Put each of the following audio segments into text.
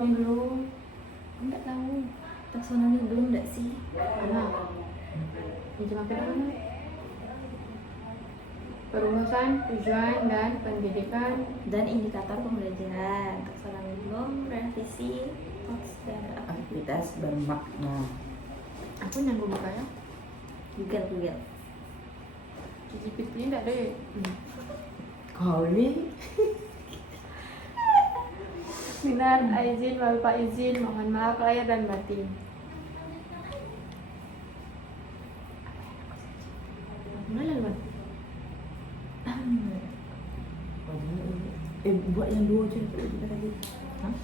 belum. Enggak tahu. Taksonomi belum enggak sih? Mana? Pinjam apa mana? Perumusan, tujuan, dan pendidikan. Dan indikator pembelajaran. Taksonomi belum, revisi, thoughts dan Aktivitas bermakna. Aku nyanggup buka ya. Google. ChatGPT enggak ada ya? Kau nih Minat, izin, bapak izin, mohon maaf lahir dan batin. Mana laluan? buat yang dua je kita tadi. Hah?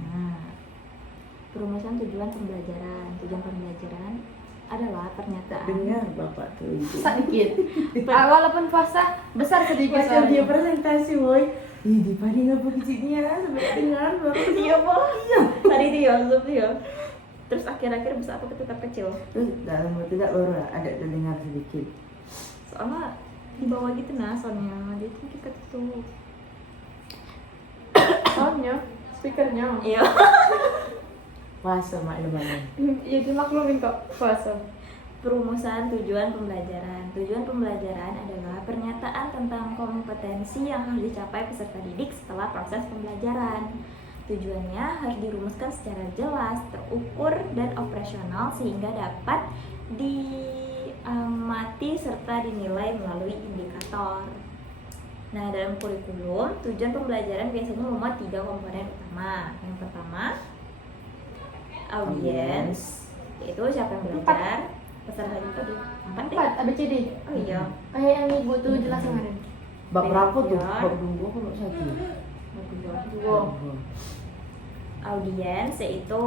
Nah, perumusan tujuan pembelajaran. Tujuan pembelajaran adalah pernyataan. Dengar bapak tuh itu. Sedikit. Walaupun puasa besar sedikit. Macam dia suaranya. presentasi boy. Ih, di padi ngapa kecilnya sampai dengar baru. Iya, Po. Iya. Tadi dia Zoom dia. Terus akhir-akhir bisa apa tetap kecil. Terus dalam waktu tidak baru lah ada terdengar sedikit. Soalnya di bawah gitu nah soundnya dia tuh dekat tuh. Soundnya, speakernya. Iya. Puasa maklumannya. Ya dimaklumin kok puasa. Perumusan tujuan pembelajaran. Tujuan pembelajaran adalah pernyataan tentang kompetensi yang harus dicapai peserta didik setelah proses pembelajaran. Tujuannya harus dirumuskan secara jelas, terukur, dan operasional sehingga dapat diamati serta dinilai melalui indikator. Nah, dalam kurikulum, tujuan pembelajaran biasanya memuat 3 komponen utama. Yang pertama, audiens, yaitu siapa yang belajar, peserta didik tadi. 4 deh. 4 ABCD. Oh iya. Kayak yang ibu tuh jelas kemarin. Bab berapa tuh? Ya. Bab 2 apa bab 1? Wow. Audiens yaitu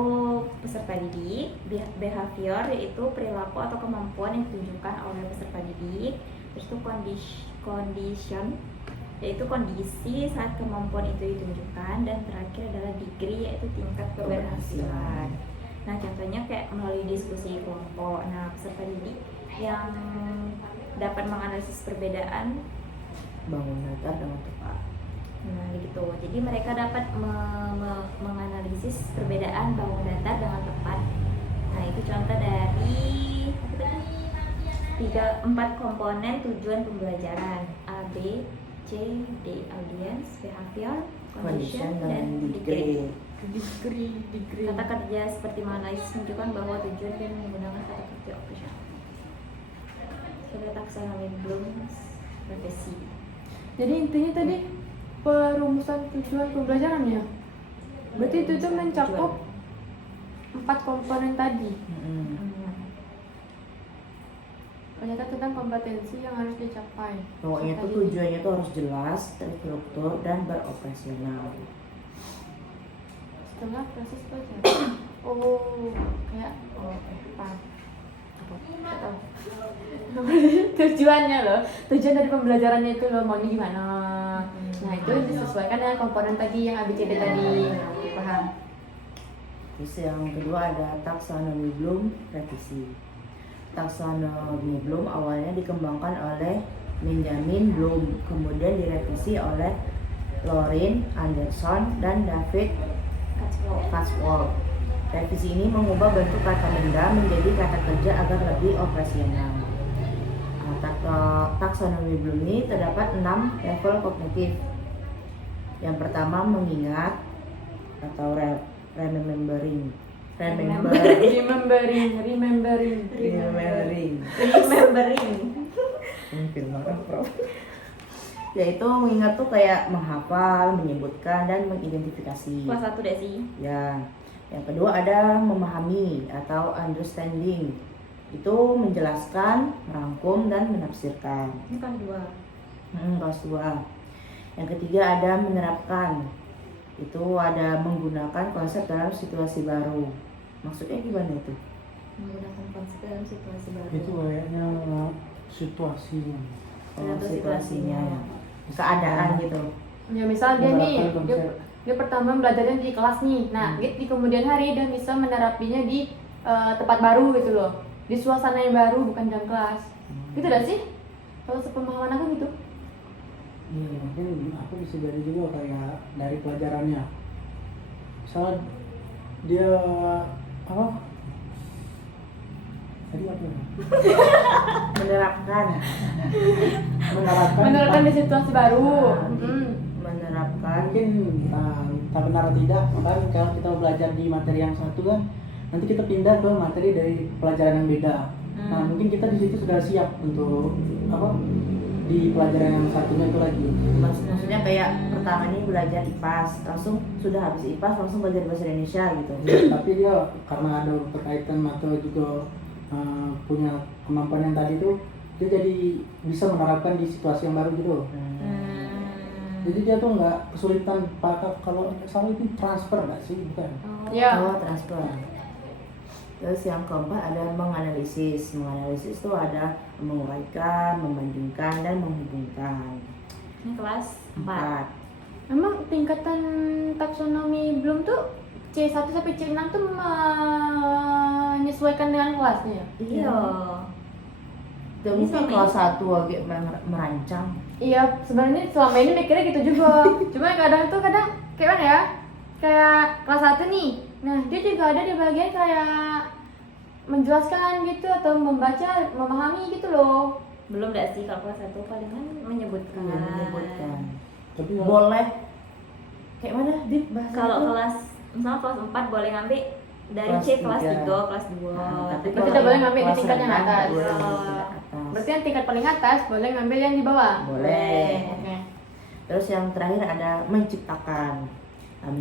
peserta didik, behavior yaitu perilaku atau kemampuan yang ditunjukkan oleh peserta didik, terus itu condition yaitu kondisi saat kemampuan itu ditunjukkan, dan terakhir adalah degree yaitu tingkat keberhasilan. Nah, contohnya kayak melalui diskusi kelompok. Nah, peserta didik yang dapat menganalisis perbedaan. Bangun datar dengan tepat. Nah, gitu. Jadi mereka dapat menganalisis perbedaan bangun datar dengan tepat. Nah, itu contoh dari 4 komponen tujuan pembelajaran: A, B, C, D. Audience, behavior, condition, dan degree. Degree. Kata kerja seperti menganalisis menunjukkan bahwa tujuan dan menggunakan kata kerja operasional. Sudah taksonomi belum revisi. Jadi intinya tadi perumusan tujuan pembelajaran ya. Berarti itu tuh mencakup 4 komponen tadi. Ternyata tentang kompetensi yang harus dicapai. Pokoknya tuh Tadi. tujuannya tuh harus jelas, terstruktur, dan beroperasional. Setelah proses belajar. Kayak apa? Nggak tahu. Tujuannya loh, tujuan dari pembelajarannya itu loh maunya gimana. Nah itu disesuaikan dengan komponen tadi yang ABCD tadi. Paham? Terus yang kedua ada taksonomi Bloom revisi. Taksonomi Bloom awalnya dikembangkan oleh Benjamin Bloom, kemudian direvisi oleh Lorin Anderson dan David Kaswell. Revisi ini mengubah bentuk kata benda menjadi kata kerja agar lebih operasional. Taksonomi Bloom ini terdapat 6 level kognitif. Yang pertama mengingat atau remembering. Remembering. Mungkin banget, Prof. Yaitu mengingat tuh kayak menghafal, menyebutkan, dan mengidentifikasi. Kelas 1 deh sih. Ya. Yang kedua ada memahami atau understanding. Itu menjelaskan, merangkum, dan menafsirkan. Ini kelas 2. Kelas 2. Yang ketiga ada menerapkan. Itu ada menggunakan konsep dalam situasi baru. Maksudnya gimana itu? Menggunakan konsep dalam situasi baru. Itu kayaknya situasinya. Dalam Situasinya, keadaan gitu. Ya misal dia nih, Menerapkan dia, konsep. dia pertama belajarnya di kelas nih. Nah, di kemudian hari dia bisa menerapinya di tempat baru gitu loh. Di suasana yang baru bukan dalam kelas. Gitu gak sih? Kalau sepemahaman aku gitu. Iya. Mungkin aku bisa jadi juga kayak dari pelajarannya. Misal dia apa? Tadi apa? Ya? Menerapkan Menerapkan di situasi baru. Nah, Mm. menerapkan Mungkin tak benar atau tidak, kan kalau kita belajar di materi yang satu kan, nanti kita pindah ke materi dari pelajaran yang beda. Nah, mungkin kita di situ sudah siap untuk apa? Di pelajaran yang satunya itu lagi. maksudnya kayak pertama ini belajar IPAS, langsung sudah habis IPAS langsung belajar bahasa Indonesia gitu. Tapi dia karena ada berkaitan atau juga punya kemampuan yang tadi tuh, dia jadi bisa menerapkan di situasi yang baru gitu. Jadi dia tuh nggak kesulitan kalau salah itu transfer nggak sih, bukan? Ya. Oh, transfer. Terus yang keempat ada menganalisis. Menganalisis itu ada menguraikan, membandingkan, dan menghubungkan. Ini kelas 4. 4. Emang tingkatan taksonomi belum tuh C1 sampai C6 tuh menyesuaikan dengan kelasnya. Iya. Dan mungkin kelas 1 agak merancang. Iya, sebenarnya selama ini mikirnya gitu juga. Cuma kadang kayak mana ya? Kayak kelas 1 nih. Nah, dia juga ada di bagian kayak menjelaskan gitu atau membaca, memahami gitu loh. Belum enggak sih kalau kelas 1 palingan menyebutkan. Iya, menyebutkan. Tapi Boleh kayak mana di bahasa Kalau itu? kelas misalnya kelas 4 boleh ngambil dari Kelas C kelas 3. 3, kelas 2. Tapi Berarti kalau tidak boleh ngambil di kelas tingkat yang rendah, atas. boleh di tingkat atas. Berarti yang tingkat paling atas boleh ngambil yang di bawah. Boleh. Oke. Terus yang terakhir ada menciptakan. Nah,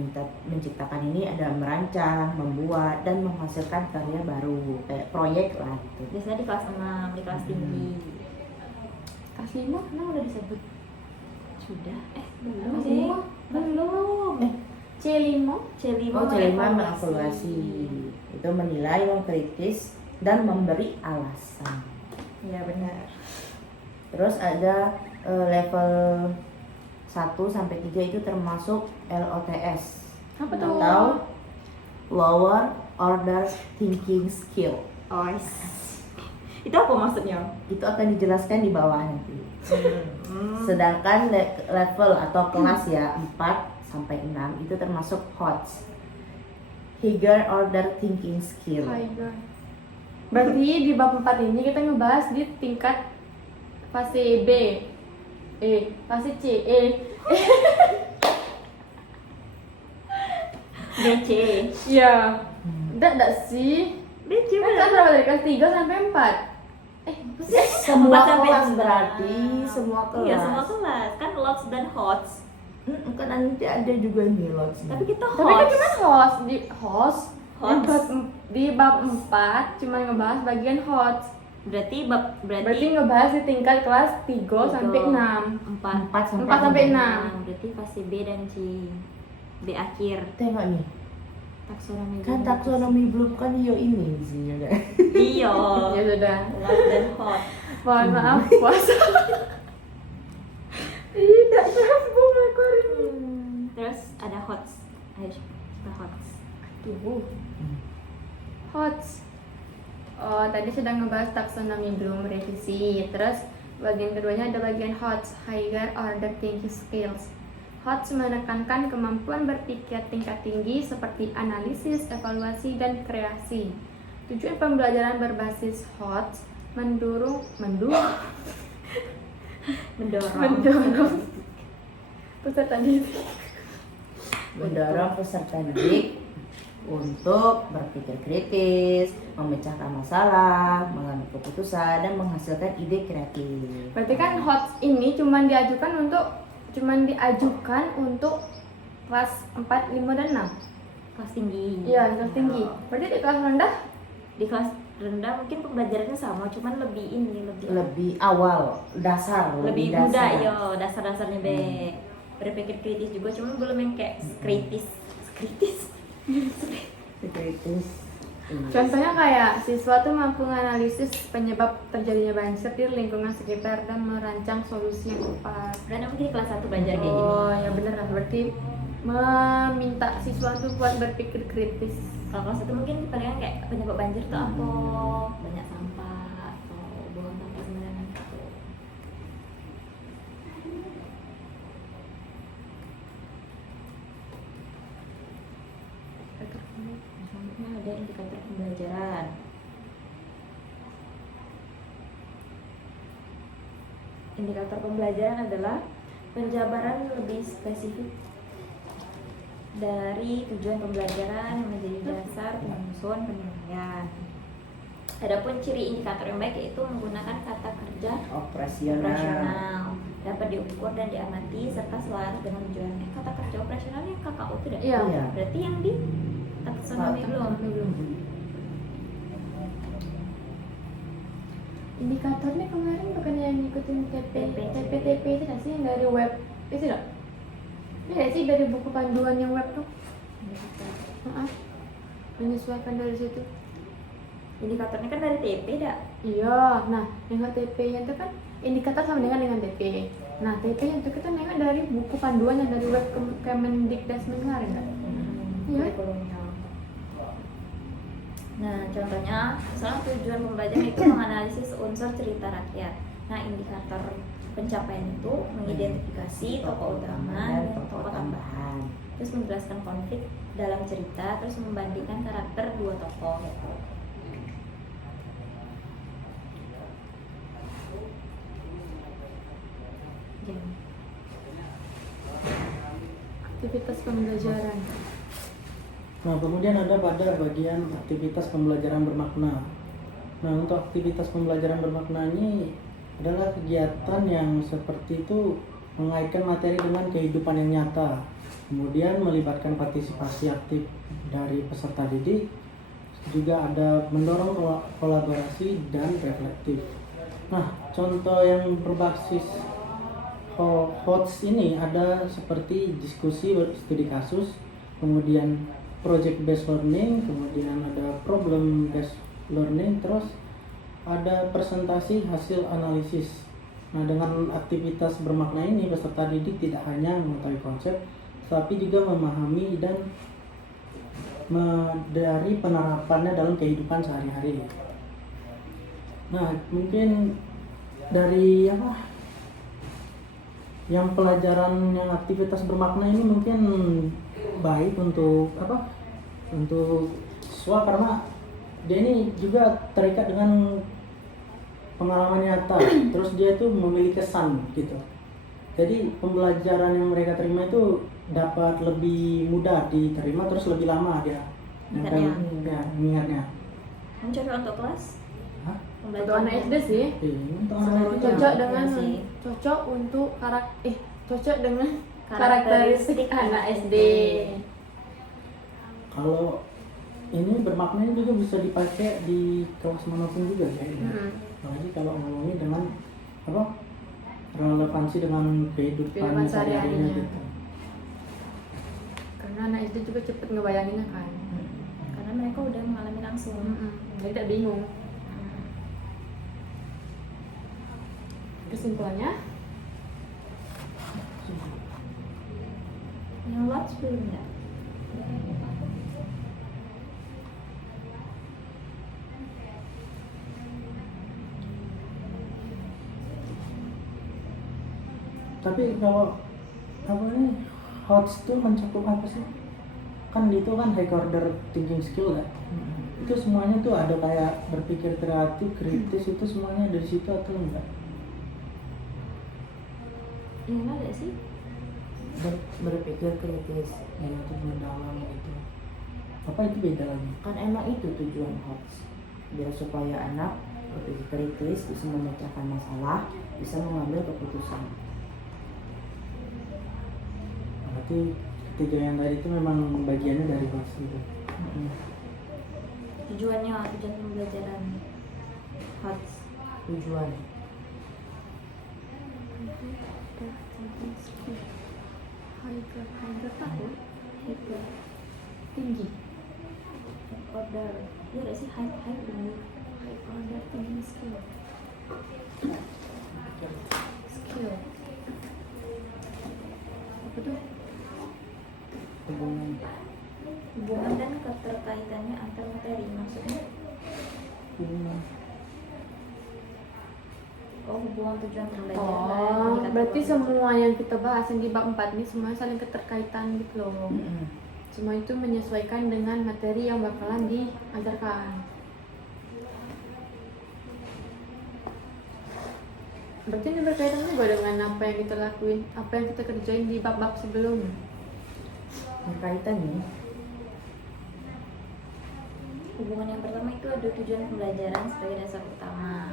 menciptakan ini ada merancang, membuat, dan menghasilkan karya baru kayak proyek lah gitu. Biasanya di kelas 6, di kelas tinggi. Kelas 5 Nah, udah disebut. Sudah? Belum Kelas sih. 5 Belum. C5 C5 Oh, C5 mengevaluasi. mengevaluasi. Itu menilai, mengkritis, dan memberi alasan. Iya benar. Terus ada level 1 sampai 3 itu termasuk LOTS apa tuh? atau Lower Order Thinking Skill. Oh, itu apa maksudnya? Itu akan dijelaskan di bawah nanti. Sedangkan level atau kelas ya 4 sampai 6 itu termasuk HOTS, Higher Order Thinking Skill. Tiger. Berarti di bab 4 ini kita ngebahas di tingkat fase B, fase C, DC. Iya. Enggak sih. DC Kan kelas berapa dari kelas 3 sampai 4? Semua 4 sampai kelas 6. berarti semua kelas. Iya, semua kelas. Kan LOTS dan HOTS. Kan nanti ada juga nih lots. Tapi kita Tapi kan HOTS. cuma host di bab 4 cuma ngebahas bagian host. Berarti Berarti ngebahas di tingkat kelas 3 sampai 6. 4 4 sampai 6. Berarti fase B dan C. B akhir. Tengok nih, Taksonomi. kan taksonomi belum kan yo ini sih juga. Iya. Ya sudah. LOTS dan HOTS. Mohon maaf puasa. Tidak nyambung aku hari ini. Terus ada HOTS. Ayo kita HOTS. HOTS. Oh, tadi sudah ngebahas taksonomi belum revisi. Terus bagian keduanya ada bagian HOTS, Higher Order Thinking Skills. HOTS menekankan kemampuan berpikir tingkat tinggi seperti analisis, evaluasi, dan kreasi. Tujuan pembelajaran berbasis HOTS mendorong peserta didik Mendorong peserta didik untuk berpikir kritis, memecahkan masalah, mengambil keputusan, dan menghasilkan ide kreatif. Berarti kan HOTS ini cuma diajukan untuk kelas 4, 5, dan 6. Kelas tinggi. Iya, kelas tinggi. Berarti di kelas rendah Di kelas rendah mungkin pembelajarannya sama, cuman Lebih awal, dasar, lebih dasar. muda yo, dasar-dasarnya be. Berpikir kritis juga, cuman belum yang kayak kritis. Kritis. contohnya kayak siswa tuh mampu menganalisis penyebab terjadinya banjir di lingkungan sekitar dan merancang solusi yang tepat. Karena mungkin di kelas 1 belajar kayak gini. Oh, ya bener lah. Berarti meminta siswa tuh buat berpikir kritis. Kalau kelas 1 mungkin palingan kayak penyebab banjir tuh apa? Banyak sampah atau buang sampah sembarangan gitu. indikator pembelajaran. Indikator pembelajaran adalah penjabaran lebih spesifik dari tujuan pembelajaran yang menjadi dasar penyusun penilaian. Adapun ciri indikator yang baik yaitu menggunakan kata kerja operasional, dapat diukur dan diamati serta selaras dengan tujuannya. Kata kerja operasional yang KKU tidak? Iya. Berarti yang di taksonomi belum. Indikatornya kemarin bukan yang ngikutin TP itu nggak sih yang dari web itu nggak? Ini nggak sih dari buku panduan yang web tuh? Menyesuaikan dari situ. Indikatornya kan dari TP dak? Iya, nah yang TP-nya itu kan indikator sama dengan TP. Nah TP yang itu kita nengok dari buku panduan yang dari web Kemendikbud kemarin kan? Iya. Kurikulumnya. Nah, contohnya, misalnya tujuan pembelajaran itu menganalisis unsur cerita rakyat. Nah, indikator pencapaian itu mengidentifikasi tokoh utama dan tokoh tambahan, terus menjelaskan konflik dalam cerita, terus membandingkan karakter dua tokoh. Aktivitas pembelajaran. Nah, kemudian ada pada bagian aktivitas pembelajaran bermakna. Nah, untuk aktivitas pembelajaran bermakna ini adalah kegiatan yang seperti itu mengaitkan materi dengan kehidupan yang nyata, kemudian melibatkan partisipasi aktif dari peserta didik, juga ada mendorong kolaborasi dan reflektif. Nah, contoh yang berbasis HOTS ini ada seperti diskusi studi kasus, kemudian project based learning, kemudian ada problem based learning, terus ada presentasi hasil analisis. Nah, dengan aktivitas bermakna ini peserta didik tidak hanya mengetahui konsep, tapi juga memahami dan dari penerapannya dalam kehidupan sehari-hari. Nah, mungkin dari yang pelajaran yang aktivitas bermakna ini mungkin baik untuk untuk siswa karena dia ini juga terikat dengan pengalaman nyata, terus dia tuh memiliki kesan gitu. Jadi pembelajaran yang mereka terima itu dapat lebih mudah diterima, terus lebih lama dia mengingatnya. Mencoba untuk kelas? Hah? Untuk anak SD sih. Untuk anak SD. Cocok dengan sih. cocok untuk cocok dengan karakteristik anak SD. Kalau ini bermakna juga bisa dipakai di kelas manapun juga kayaknya. Apalagi kalau ngomongin dengan relevansi dengan kehidupan sehari-harinya gitu. Karena anak SD juga cepet ngebayanginnya kan. Karena mereka udah mengalami langsung. Jadi tidak bingung. Kesimpulannya, Yang lots belum enggak? Tapi kalau HOTS itu mencakup apa sih? Kan itu kan high order thinking skill ya. Itu semuanya tuh ada kayak berpikir kreatif, kritis, itu semuanya dari situ atau enggak? Yang ada sih. Berpikir kritis. Ya itu mendalam gitu. Apa itu beda lagi? Kan emang itu tujuan HOTS, biar supaya anak berpikir kritis, bisa memecahkan masalah, bisa mengambil keputusan. Berarti ketiga yang tadi itu memang bagiannya dari HOTS itu. Tujuan pembelajaran HOTS. Tujuan higher tahun itu tinggi. Order. Ya ada sih high dulu. High order thinking skill. Apa tuh? Hubungan dan keterkaitannya antar materi, maksudnya hubungan tujuan pembelajaran. Berarti semua yang kita bahas yang di bab 4 ini semuanya saling keterkaitan gitu loh. Semua itu menyesuaikan dengan materi yang bakalan diajarkan. Berarti ini berkaitan juga dengan apa yang kita lakuin, apa yang kita kerjain di bab-bab sebelumnya. Berkaitan nih. Hubungan yang pertama itu ada tujuan pembelajaran sebagai dasar utama.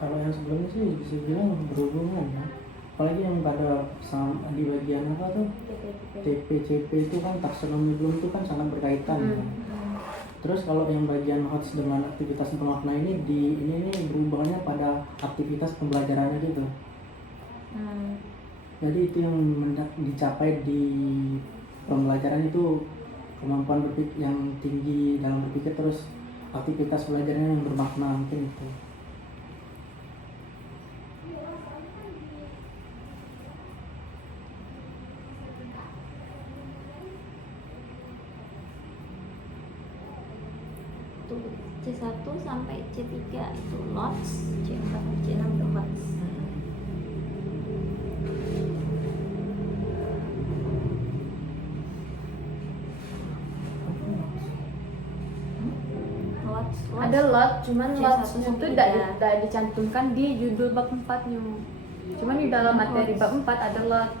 Kalau yang sebelumnya sih bisa bilang berhubungan ya. Apalagi yang pada di bagian apa tuh TPCP itu kan taksonomi Bloom itu kan sangat berkaitan ya. Terus kalau yang bagian HOTS dengan aktivitas pemakna ini ini berhubungannya pada aktivitas pembelajarannya gitu. Jadi itu yang dicapai di pembelajaran itu kemampuan berpikir yang tinggi dalam berpikir, terus aktivitas belajarnya yang bermakna mungkin itu. C1 sampai C3 itu LOTS, C4 sampai C6 itu HOTS. Ada lot, cuman C1 lotnya itu sampai tidak dicantumkan di judul bab 4-nya. Cuman di dalam materi bab 4 ada lot.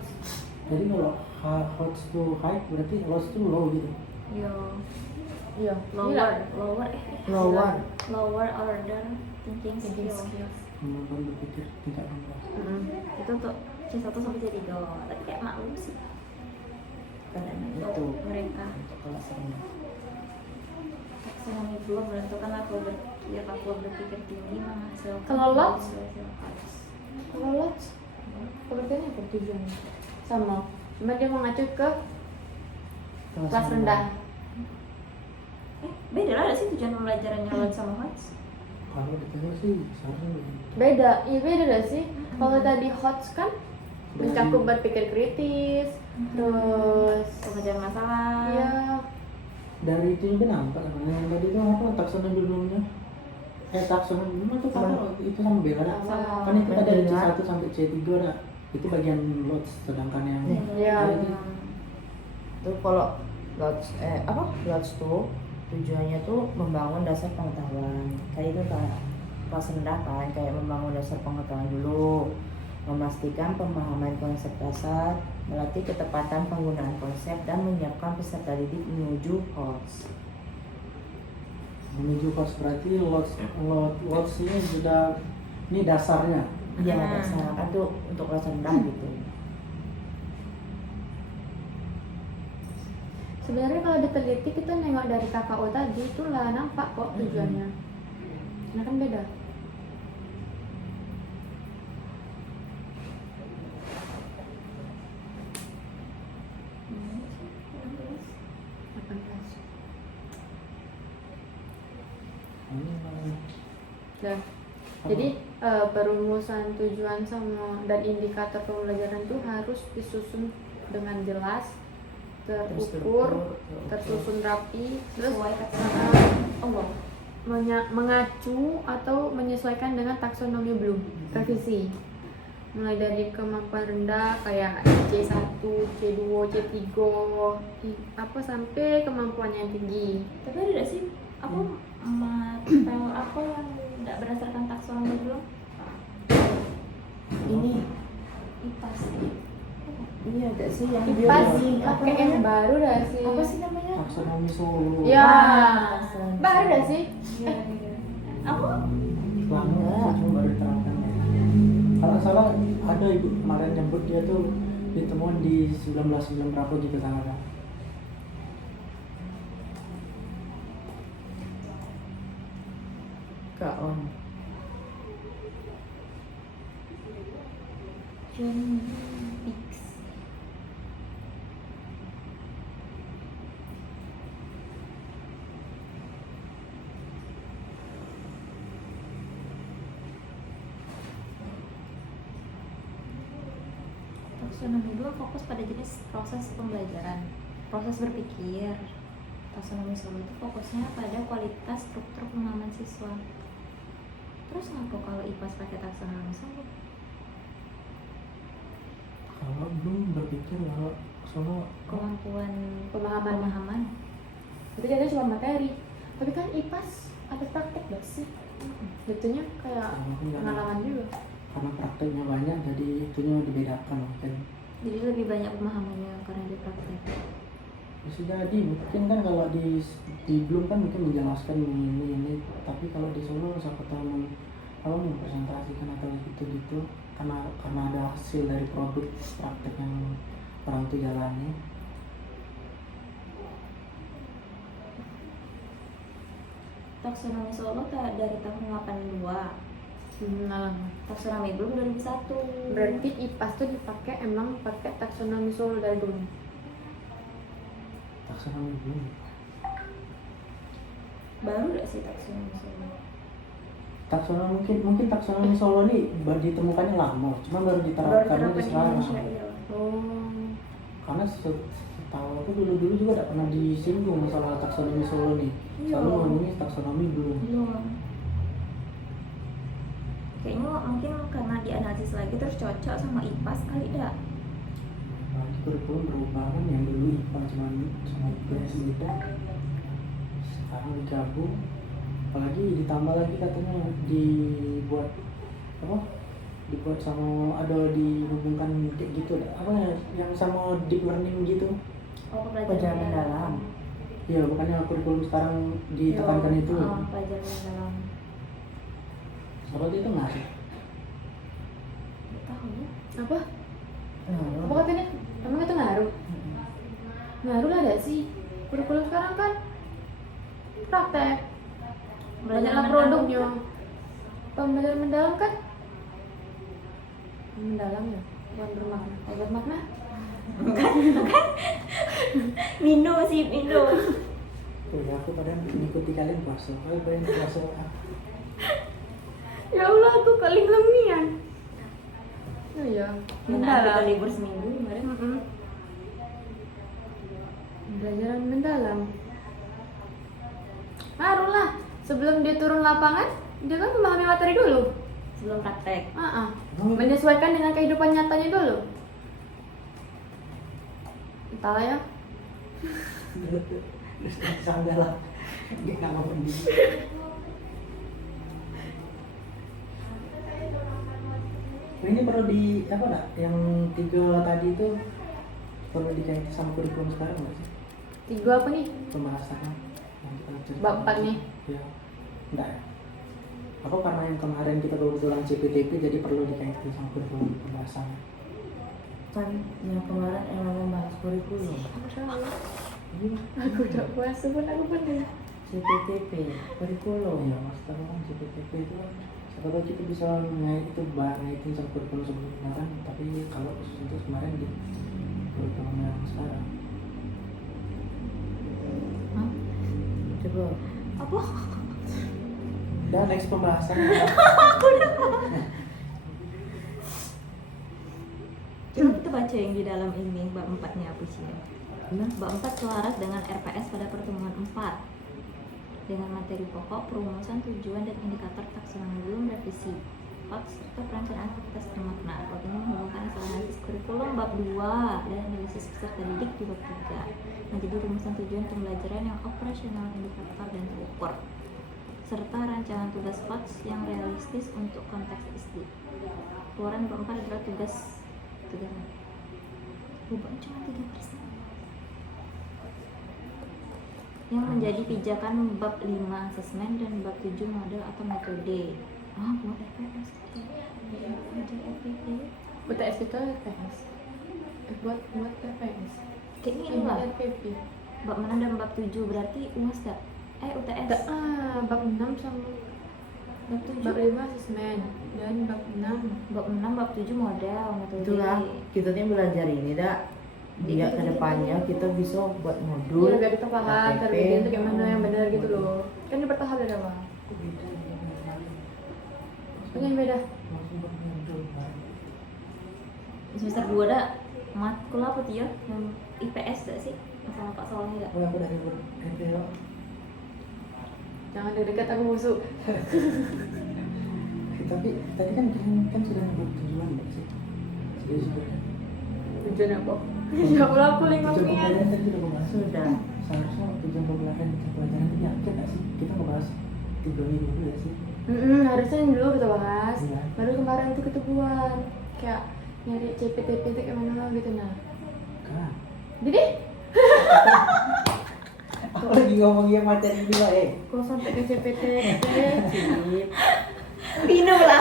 Jadi kalau HOTS itu high berarti LOTS itu low gitu. Iya, lower order thinking thinking skill. skills. Kemampuan berpikir tingkat rendah. Itu untuk C1 sampai C3. Tapi kayak maklum sih. Itu Untuk mereka. untuk kelas rendah. Taksonomi Bloom menentukan level berpikir tinggi menghasilkan. Kalau lot? HOTS. Kalau lot, pengertiannya apa tujuannya? Sama, cuma dia mengacu ke kelas rendah. Beda lah ada sih tujuan pembelajarannya LOT sama HOTS. Kalau ditanya sih seharusnya Beda, iya beda gak sih? Kalau tadi HOTS kan mencakup berpikir kritis, terus Pengejaran masalah. ya dari itu juga nampak sebenarnya. Yang tadi itu apa taksonomi Bloomnya? Taksonomi Bloom itu apa? Itu sama beda dah. sama. Kan itu tadi ada C1 sampai C3 dah. Itu bagian LOTS, sedangkan yang Ya. Itu kalau lots tuh tujuannya tuh membangun dasar pengetahuan. Kayak itu kayak kelas rendah kan, kayak membangun dasar pengetahuan dulu, memastikan pemahaman konsep dasar, melatih ketepatan penggunaan konsep, dan menyiapkan peserta didik menuju HOTS. menuju HOTS berarti LOTS ini sudah ini dasarnya. Iya, dasar kan tuh untuk kelas rendah gitu. Sebenarnya kalau diteliti kita nengok dari KKO tadi itulah nampak kok tujuannya. Nah kan beda. Nah, jadi perumusan tujuan sama dan indikator pembelajaran itu harus disusun dengan jelas, terukur, tersusun rapi, terus Sesuai kata Allah. mengacu atau menyesuaikan dengan taksonomi Bloom, revisi. Mulai dari kemampuan rendah kayak C1, C2, C3, apa sampai kemampuan yang tinggi. Tapi ada nggak sih mapel apa yang tidak berdasarkan taksonomi Bloom? Ini IPA sih. iya ada sih yang IPA biologi. sih, kayak yang baru dah sih. Apa sih namanya? Taksonomi Solo. Ya, Taksonomi. baru dah sih. Apa? Lama cuma baru diterapkan. Kalau salah ada ibu kemarin nyebut dia tuh ditemukan di 19 berapa gitu sangat. Kaon. John Biggs. Taksonomi Bloom fokus pada jenis proses pembelajaran, proses berpikir. Taksonomi Solo itu fokusnya pada kualitas struktur pemahaman siswa. Terus ngapa kalau IPAS pakai taksonomi Solo? Kalau belum berpikir kalau solo Kemampuan Pemahaman. pemahaman. Itu jadinya cuma materi. Tapi kan IPAS ada praktek gak sih? Jatuhnya kayak mungkin pengalaman juga. karena prakteknya banyak jadi itunya dibedakan mungkin. Jadi lebih banyak pemahamannya karena di praktek. Bisa jadi mungkin kan kalau di Bloom kan mungkin menjelaskan ini tapi kalau di Solo siapa tahu kalau mempresentasikan atau gitu karena ada hasil dari produk praktek yang orang itu jalani. Taksonomi Solo dari tahun 82. Pengalaman. Taksonomi Bloom 2001. Berarti IPAS tuh dipakai emang pakai taksonomi Solo dari dulu. Taksonomi Bloom Baru gak sih taksonomi Solo? taksonomi mungkin taksonomi Solo ini baru ditemukannya lama cuma baru diterapkan di sekarang. iya. Oh. Karena setahu aku dulu juga tidak pernah disinggung masalah taksonomi Solo nih. Iya. Selalu ngomongin taksonomi Bloom. Belum. Kayaknya mungkin karena dianalisis lagi terus cocok sama IPAS kali dah. Apalagi kurikulum berubah kan yang dulu IPA cuma sama IPS gitu. Sekarang digabung. Apalagi ditambah lagi katanya dibuat sama ada dihubungkan kayak gitu apa ya yang sama deep learning gitu. Oh, Pelajaran mendalam. Iya bukannya kurikulum sekarang ditekankan itu. Oh, pelajaran mendalam. Apa itu nggak? Nggak tahu ya. Apa? Apa katanya? Emang itu ngaruh? Ngaruh lah ada sih. Kurikulum sekarang kan praktek. Banyaklah produknya. Pembelajaran mendalam kan? Mendalam ya? Bukan bermakna. Bermakna? Mino sih, Mino. Oh ya aku padahal mengikuti kalian puasa. Kalau kalian puasa Ya Allah, aku kali lemian. Oh iya, Mana kita mendalam. libur seminggu kemarin. Belajaran mendalam. Ngaruh lah. Sebelum dia turun lapangan, dia kan memahami materi dulu. Sebelum praktek. Menyesuaikan dengan kehidupan nyatanya dulu. Entahlah ya. sanggah lah. Dia nggak mau pergi. Ini perlu di apa nak? Yang 3 tadi itu perlu dikaitkan sama kurikulum sekarang nggak sih? 3 apa nih? Pembahasannya yang kita cerita. Bab 4 nih. Ya, enggak ya. Apa karena yang kemarin kita kebetulan CPTP jadi perlu dikaitkan sama kurikulum pembahasannya? Kan yang kemarin emang membahas kurikulum. Aku udah puasa pun aku pernah. CPTP, kurikulum. Iya, maksudnya kan CPTP itu kan siapa tahu kita bisa ngaitin sama kurikulum sebelumnya kan, tapi kalau khusus itu kemarin di kurikulum yang sekarang. Coba. Apa? Udah next pembahasan. Coba kita baca yang di dalam ini bab 4-nya apa sih? Nah, Bab 4 selaras dengan RPS pada pertemuan 4 dengan materi pokok, perumusan, tujuan, dan indikator taksonomi Bloom, revisi PAX, serta perencanaan aktivitas bermakna. Bab ini menghubungkan analisis kurikulum bab 2 dan analisis peserta didik di bab 3 menjadi rumusan tujuan pembelajaran yang operasional, indikator, dan terukur, serta rancangan tugas PAX yang realistis untuk konteks SD. Keluaran bab 4 adalah tugas beban cuma 3% yang menjadi pijakan bab 5 asesmen dan bab 7 model atau metode. Buat RPS. Model RPP. UTS itu RPS. Buat RPS. Kayaknya ini lah. RPP. Bab 6 dan bab 7 berarti UAS gak? UTS. Bab 6 sama Bab 7. bab 5 asesmen dan bab 6. Bab 6 bab 7 model metode. itulah kita nih belajar ini dak. Dia kedepannya kita bisa buat modul. Iya, biar kita paham RPP. terbitin itu kayak mana yang benar gitu loh. Kan ini bertahap dari awal. Apa yang beda? Semester 2 dah matkul apa tuh ya? Yang IPS gak sih? Sama Pak Soleh gak? Oh, aku dari NPO. Jangan dekat aku busuk. Tapi tadi kan sudah nyebut tujuan nggak sih? Sudah. tujuan apa? Ya Allah, aku lagi Tujuan ngomongnya. pembelajaran tadi kita bahas. Sudah. Seharusnya tujuan pembelajaran itu yakin nggak sih? Kita ngebahas teori dulu ya sih. Harusnya yang dulu kita bahas. Iya. Baru kemarin tuh ketemuan kayak nyari CPTP itu kayak mana gitu nah. Kan. Jadi Aku lagi ngomongin materi ini lah kok sampai ke CPTP sih? Minum lah,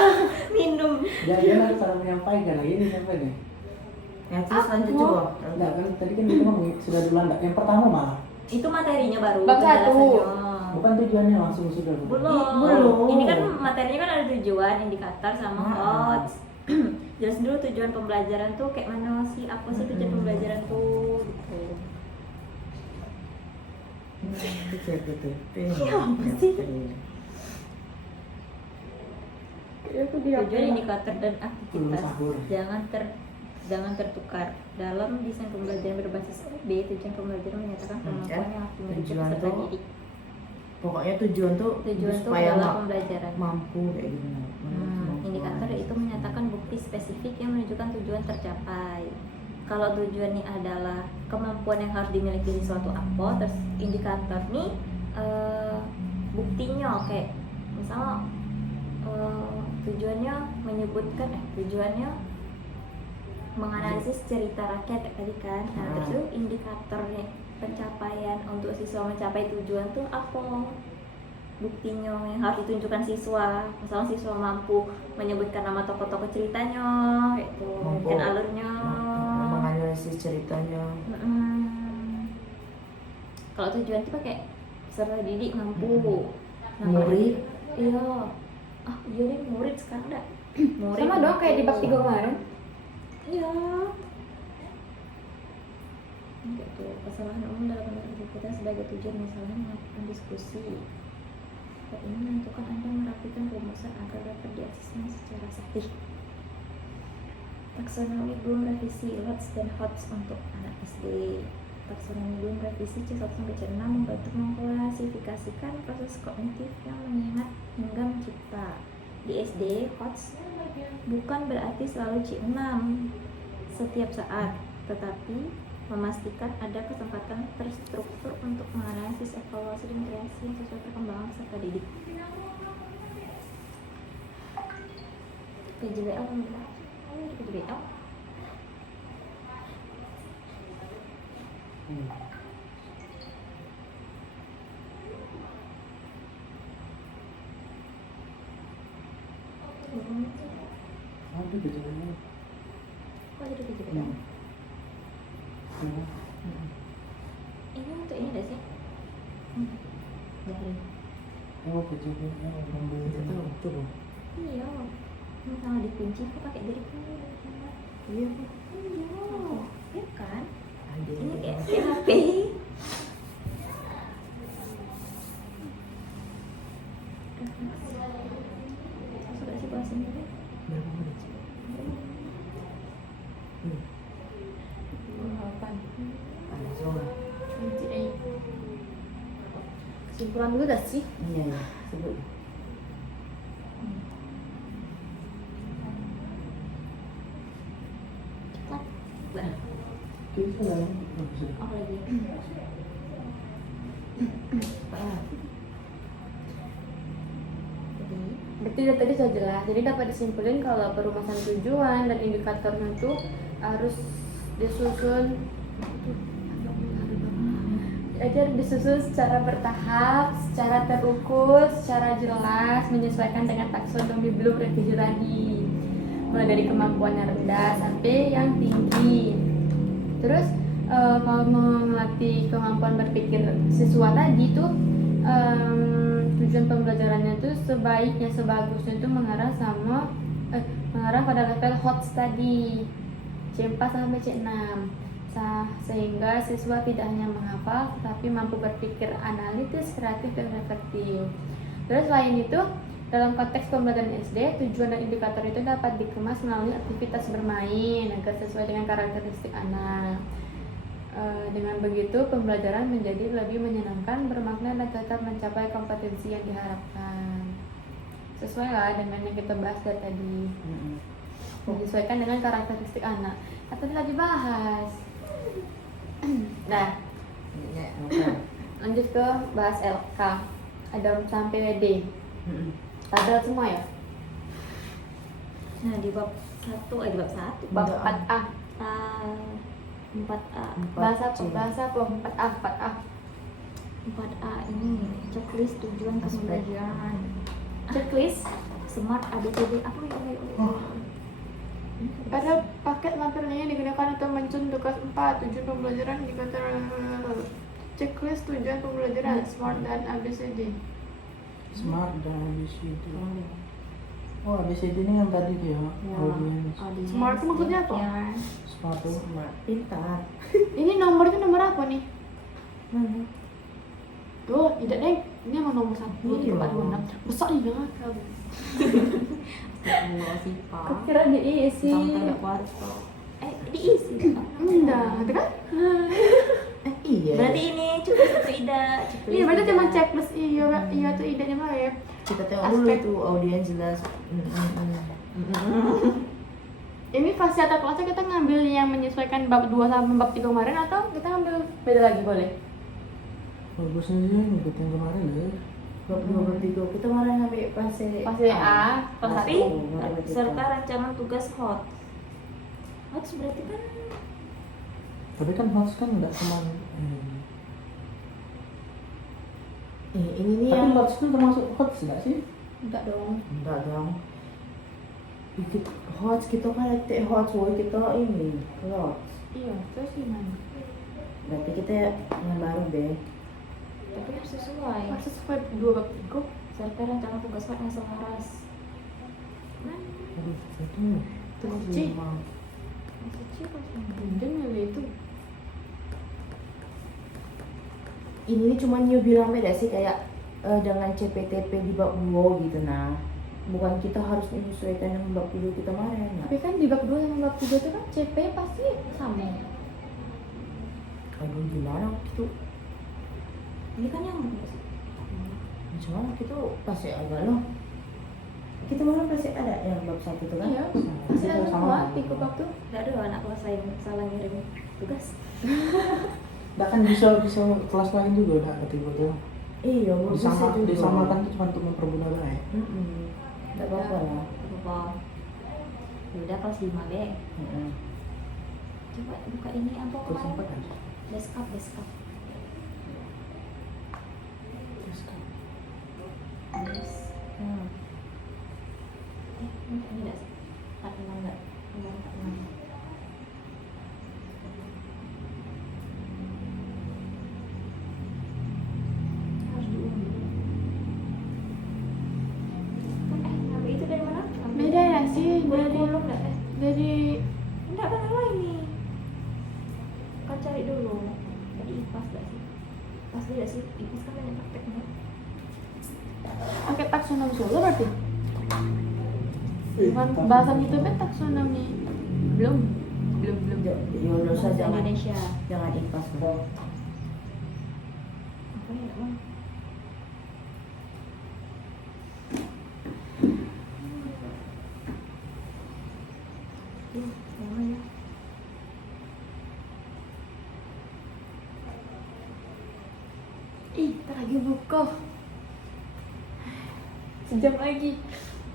minum. Jangan ada cara menyampaikan lagi ini sampai nih. Yang terus lanjut Aku- juga. Enggak kan tadi kan kita ngomongin sudah dulu enggak. Yang pertama malah Itu materinya baru. Bab satu. penjelasannya. bukan tujuannya langsung sudah. Belum. Ini kan materinya kan ada tujuan, indikator sama Hmm. HOTS. Jelas dulu tujuan pembelajaran tuh kayak mana sih? Apa sih tujuan pembelajaran tuh? Gitu. Itu CPTP. Iya, apa sih? Ya aku tidak. Tujuan, indikator dan Belum aktivitas. sahur. Jangan tertukar. Dalam desain pembelajaran berbasis B, tujuan pembelajaran menyatakan kemampuan yang harus dimiliki Tujuan peserta tuh didik. Pokoknya tujuan tuh Tujuan tuh supaya adalah pembelajaran. mampu kayak gitu. Indikator itu menyatakan bukti spesifik yang menunjukkan tujuan tercapai. Kalau tujuan ini adalah kemampuan yang harus dimiliki di suatu apa, terus indikator nih buktinya kayak misalnya tujuannya menyebutkan tujuannya menganalisis cerita rakyat kayak tadi kan. Nah, terus tuh indikatornya pencapaian untuk siswa mencapai tujuan tuh apa? Buktinya yang harus ditunjukkan siswa, misalnya siswa mampu menyebutkan nama tokoh-tokoh ceritanya, itu Mampu. dan alurnya. Menganalisis ceritanya. Kalau tujuan itu pakai peserta didik mampu. Nah, Murid. iya. Iya deh murid sekarang dah. Murid Sama dong kayak di bab mampu. 3 kemarin. Iya. Enggak tuh, kesalahan umum dalam menentukan sebagai tujuan misalnya melakukan diskusi. Hal ini menentukan Anda merapikan rumusan agar dapat diasesmen secara sahih. Taksonomi Bloom revisi LOTS dan HOTS untuk anak SD. Taksonomi Bloom revisi C1-C6 membantu mengklasifikasikan proses kognitif yang mengingat hingga mencipta. Di SD, HOTS bukan berarti selalu C6 setiap saat, tetapi memastikan ada kesempatan terstruktur untuk menganalisis, evaluasi, dan kreasi yang sesuai perkembangan peserta didik. PJBL memang ayo di PJBL. Ada tujuannya. Kok jadi PJBL? Ini untuk ini gak sih? Dari Oh, tujuannya membeli itu. iya, ini sama dikunci kok pakai dari Iya. iya kan? Ada. Ini kayak HP. Sudah sih bahas ini deh. Berapa menit sih? Harapan. Ada soal. Kesimpulan dulu dah sih. Iya ya. Sebut. Cepat. Bah, Itu lah. Bagus. apa lagi? Jadi, Berarti dari tadi sudah jelas. Jadi dapat disimpulkan kalau perumasan tujuan dan indikatornya itu harus disusun. Jadi harus disusun secara bertahap, secara terukur, secara jelas, menyesuaikan dengan taksonomi Bloom revisi tadi. Mulai dari kemampuan yang rendah sampai yang tinggi. Terus kalau mau melatih kemampuan berpikir siswa tadi tuh tujuan pembelajarannya tuh sebaiknya sebagusnya tuh mengarah pada level HOTS tadi C4 sampai C6 sehingga siswa tidak hanya menghafal tapi mampu berpikir analitis, kreatif, dan reflektif. Terus selain itu dalam konteks pembelajaran SD, tujuan dan indikator itu dapat dikemas melalui aktivitas bermain agar sesuai dengan karakteristik anak. Dengan begitu, pembelajaran menjadi lebih menyenangkan, bermakna, dan tetap mencapai kompetensi yang diharapkan. Sesuai lah dengan yang kita bahas dari tadi. Menyesuaikan dengan karakteristik anak. Atau telah dibahas. Nah, Ya, oke. lanjut ke bahas LK. Ada sampai WD. Tabel semua ya? Nah, di bab 1, di bab 1. Bab Enggak. 4A. 4A. Bahasa apa? Bahasa apa? 4A, 4A. 4A ini checklist tujuan Aspek. pembelajaran. Checklist. Smart ABCD apa ya? Pada paket materialnya digunakan untuk menyusun tugas 4, tujuan pembelajaran dikata checklist tujuan pembelajaran SMART dan ABCD. Smart dan ABCD. Oh, ABCD ini yang tadi tuh ya. Audience. Smart itu maksudnya apa? Smart tuh. Smart, pintar. Ini nomornya nomor apa nih? Mana? Tuh, tidak deh. Ini emang nomor 1, 2, 3, 4, 5, 6. Besar nih banget. Kira diisi. Sampai kuarto. Diisi. Enggak, itu kan? Iya. Berarti ini checklist satu ida. Iya, berarti cuma checklist iya tuh idenya mah ya. Kita tengok dulu Aspek. tuh audiens jelas. Ini fase atau kelasnya kita ngambil yang menyesuaikan bab 2 sampai bab 3 kemarin atau kita ngambil beda lagi boleh? Bagusnya sih ngikut yang kemarin ya. Bab 2 bab 3 kita kemarin ngambil fase Fase A, kelas Tapi 1. serta rancangan tugas hot. Hot berarti kan Tapi kan host kan nggak cuma ini nih tapi yang host itu termasuk host nggak sih? Enggak dong. enggak dong. Ikut hots kita kan letak hots boy kita ini clothes. Iya, terus gimana? Berarti kita yang baru deh. tapi harus sesuai. Harus sesuai 2 bab 3. Serta rancangan tugas hot yang selaras. Aduh, itu Tuh, Iya, C. Bang. Masih cip apa? Bunda milih itu. Ini cuma new bilang beda sih kayak dengan CPTP di bab 2 gitu nah. Bukan kita harus menyesuaikan dengan bab 2 kita kemarin. Nah. Tapi kan di bab 2 sama bab 3 itu kan CP pasti sama. Aduh gimana gitu. Ini kan yang Macam mana kita pasti ada loh. Kita malah pasti ada yang bab 1 itu kan. Iya, pasti ada semua 3 bab tuh. nggak ada anak kelas lain salah ngirim tugas. nggak kan bisa kelas lain juga udah ketiga tuh. Iya, bisa juga. Disamakan tuh cuma untuk mempermudah baik. Tidak apa-apa lah. Apa? Udah kelas 5 B. Coba buka ini apa Terus sempat kemarin? kan? Deskap. Ini enggak sih? 46 enggak? Nomor 46. Harus diunduh. Ngambil itu dari mana? Beda ya sih, Kurikulum enggak? dari Enggak kan salah ini. Kan cari dulu. Tadi IPAS enggak sih? Pas tidak sih? IPAS kan banyak prakteknya. angket taksonomi Solo berarti. Bukan bahasan itu kan taksonomi. Belum. Ya udah usah Bahasa jangan Indonesia. jangan impas bro. Apa ya enggak mau? Lama ya. Ih, ntar lagi buka. Sejam lagi.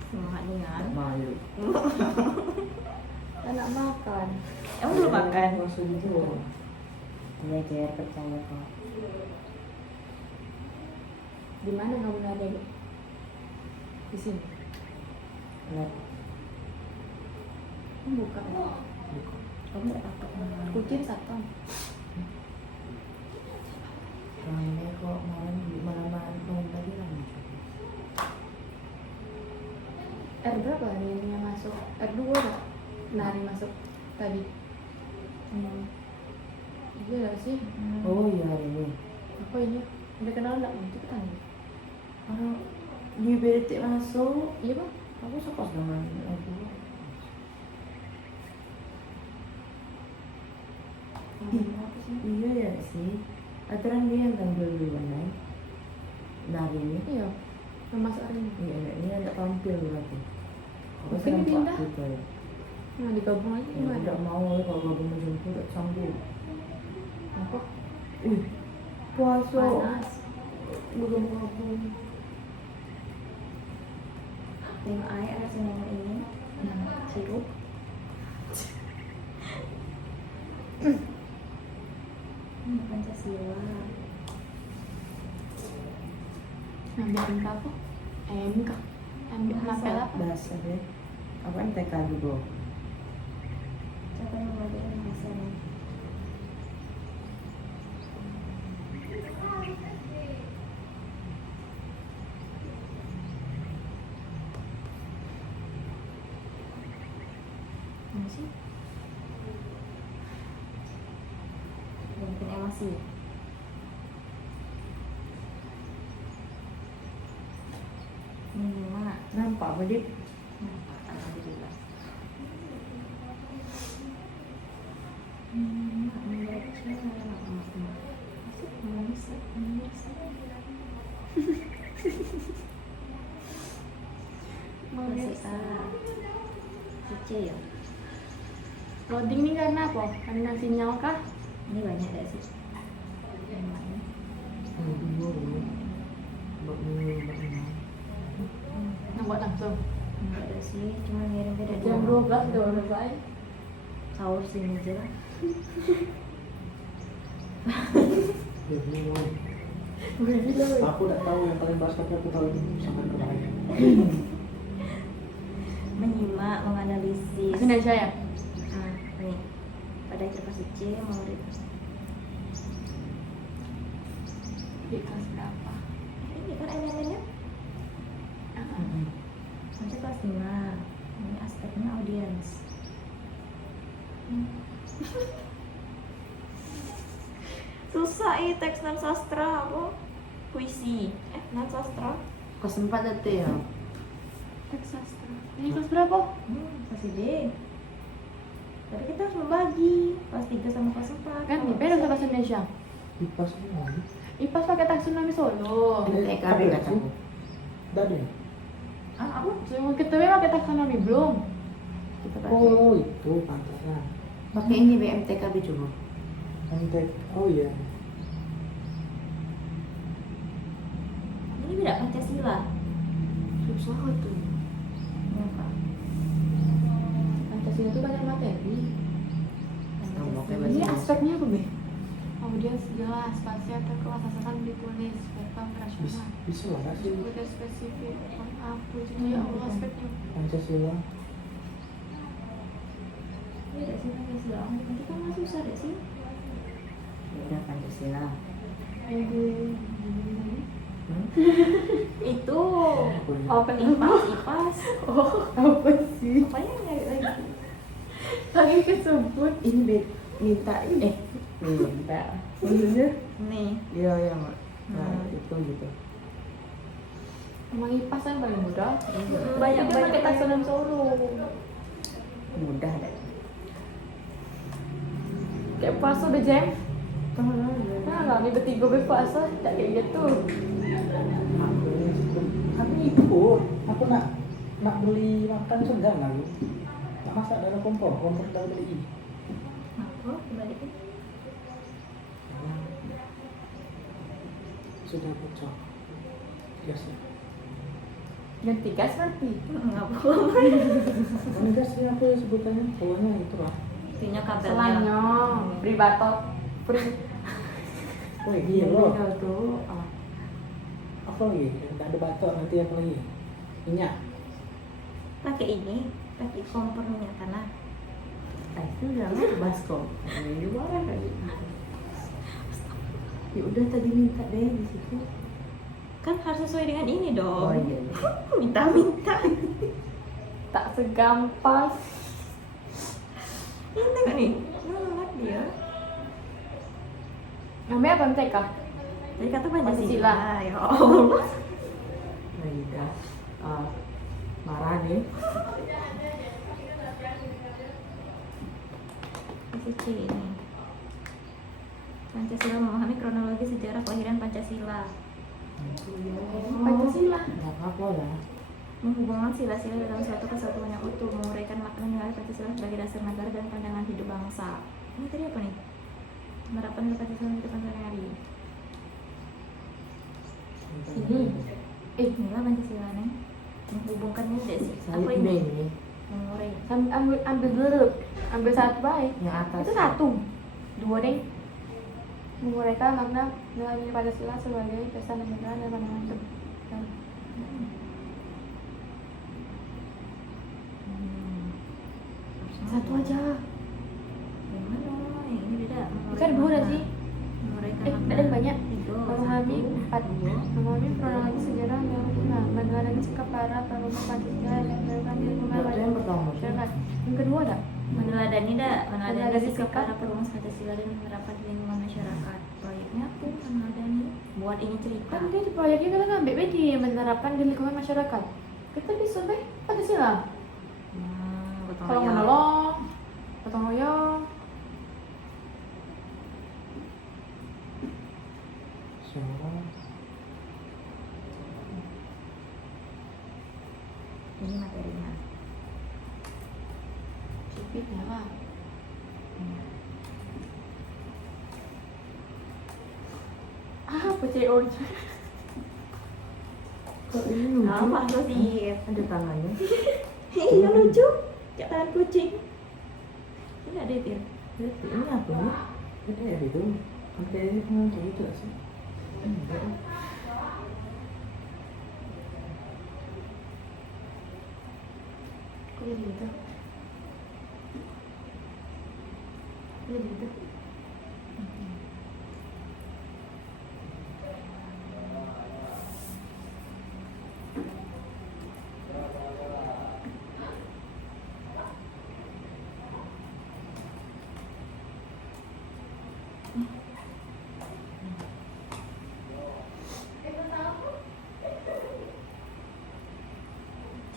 Semangat nih kan. Malu. Anak makan. Emang belum makan? Langsung gitu. Iya Cer, percaya kok. Di mana kamu ada? Di sini. Lihat. Buka. Kamu enggak takut? Kucing satu. Ramai kok malam tadi ramai. R berapa hari ini yang masuk? R2 enggak? Nari masuk tadi. Iya gak sih? Oh iya hari ini. Apa ini? Udah kenal enggak? Itu tanya. Orang di BDT masuk. Iya bang. Aku suka dengan aku. Apa sih? Iya ya sih. Aturan dia yang tampil duluan kan. Nah hari ini. Iya. Yang masuk hari ini. Iya ini ada tampil berarti. Aku Mungkin senang pindah. Pak gitu. Mau digabung aja Ya, gimana? tidak mau kalau gabung menjemput tidak sanggup. Apa? Wih, puasa. Panas. Gabung-gabung. Tim air ada semua ini sirup. Pancasila. Ngambil apa? MK. Ambil mapel apa? Bahasa deh. Apa MTK dulu? Siapa yang belajar bahasa nih? Mana sih? Mungkin emosi. Mak. Nampak apa dia? Alhamdulillah. Masih A. C ya? Loading ini karena apa? Karena sinyal kah? Ini banyak gak sih? Nambah langsung. Enggak ada sih, cuma ngirim beda Jam 12 udah selesai. Sahur sini aja lah. Aku udah tahu yang paling pas tapi aku tahu itu sampai kebahaya. Menyimak, menganalisis. Bahasa Indonesia ya? Nah, nih. Pada kelas C mau di Di kelas berapa? ini kan elemennya sampai kelas 5. Ini aspeknya audiens. Susah teks non sastra apa? Puisi. Non sastra. Kelas 4 itu ya. Teks sastra. Ini kelas berapa? Kelas D. Tapi kita harus membagi kelas 3 sama kelas 4. Kan beda sama bahasa Indonesia. IPA semua. IPAS pakai taksonomi Solo. MTKB kataku. Tadi. Ah, apa? Semua kita pakai taksonomi belum. Kita pakai. Oh itu pantasan. Pakai ini BMTKB coba. MTek. Oh iya. Ini beda Pancasila. Susah tuh. Kenapa? Pancasila itu banyak materi. Ini Pancasila. aspeknya apa, Be? Audiens jelas, pasti ada kelas asalkan ditulis, verbal Bisa, rasional. bisa lah kan sih. Udah spesifik, apa jadi ya Allah aspeknya. Pancasila. Beda sih Pancasila. Nanti kan masih susah deh sih. Udah Pancasila. Itu Apa nih? IPAS. Oh, apa sih? Apa yang nyari lagi? Lagi kesebut. Ini minta minta. Maksudnya? Nih. Iya iya mak. Nah itu gitu. Emang IPAS kan paling mudah. Banyak Dia pakai taksonomi Solo. Mudah deh. Kayak puasa udah jam. Nah, nggak tiba-tiba berpuasa, tak kayak gitu. Tapi itu aku nak beli makan segan lalu. Nak masak dalam kompor dah beli. Apa? Kembalikan. Sudah bocor. Gasnya. Ganti gas nanti. Enggak apa-apa. Ini gasnya apa ya sebutannya? Pokoknya itu lah. Itunya kabelnya. Selangnya, beri batok, beri. Oh iya loh. Tuh. Apa lagi? Tidak ada batok nanti apa lagi? Minyak. Pakai ini, pakai kompor minyak tanah. Itu namanya baskom. Ini barang kali. Ya udah tadi minta deh di situ. Kan harus sesuai dengan ini Oh dong. iya. Minta-minta. Tak segampang. Ini tengok nih. Nolak dia. Namanya apa MTK? Jadi kata Pancasila. Pancasila. Ya Allah. Maida. Marah deh. C ini. Pancasila memahami kronologi sejarah kelahiran Pancasila. Pancasila. Nggak apa-apa lah. menghubungkan sila-sila dalam suatu kesatuan yang utuh, menguraikan makna nilai Pancasila sebagai dasar negara dan pandangan hidup bangsa. Ini tadi apa nih? Penerapan nilai Pancasila kehidupan sehari-hari. Ini. Inilah Pancasila nih. Menghubungkannya tidak sih? Saya Apa ini ini? Mengurai. Ambil dulu. Ambil satu baik. yang atas. Itu satu. Dua deh. Menguraikan makna nilai Pancasila sebagai dasar negara dan pandangan hidup. Satu aja. Yang mana? Yang ini beda. Kan dua dah sih. Menguraikan Ada yang banyak. Tiga. Memahami empat. Dua. Memahami kronologi sejarah yang benar. Mengenai sikap para penulis Pancasila yang melakukan di lingkungan Itu yang pertama. masyarakat. Yang kedua dah. Meneladani meneladani Meneladani sikap sikap. para perumus Pancasila dan menerapkan di lingkungan masyarakat. Proyeknya apa? Meneladani. Buat ini cerita. Kan dia di proyeknya kita ngambil di menerapkan di lingkungan masyarakat. Kita bisa deh Pancasila. Gotong Kalau royong. menolong, gotong royong. Semua Ini materinya. Sipitnya lah. Apa CO? Kok ini lucu? Apa tuh sih? Ada tangannya. Iya lucu. Kayak tangan kucing. Ini ada tir. Ini apa ini? itu ya itu kan kayaknya kayak gitu lah sih. Kok jadi gitu? Kok jadi gitu?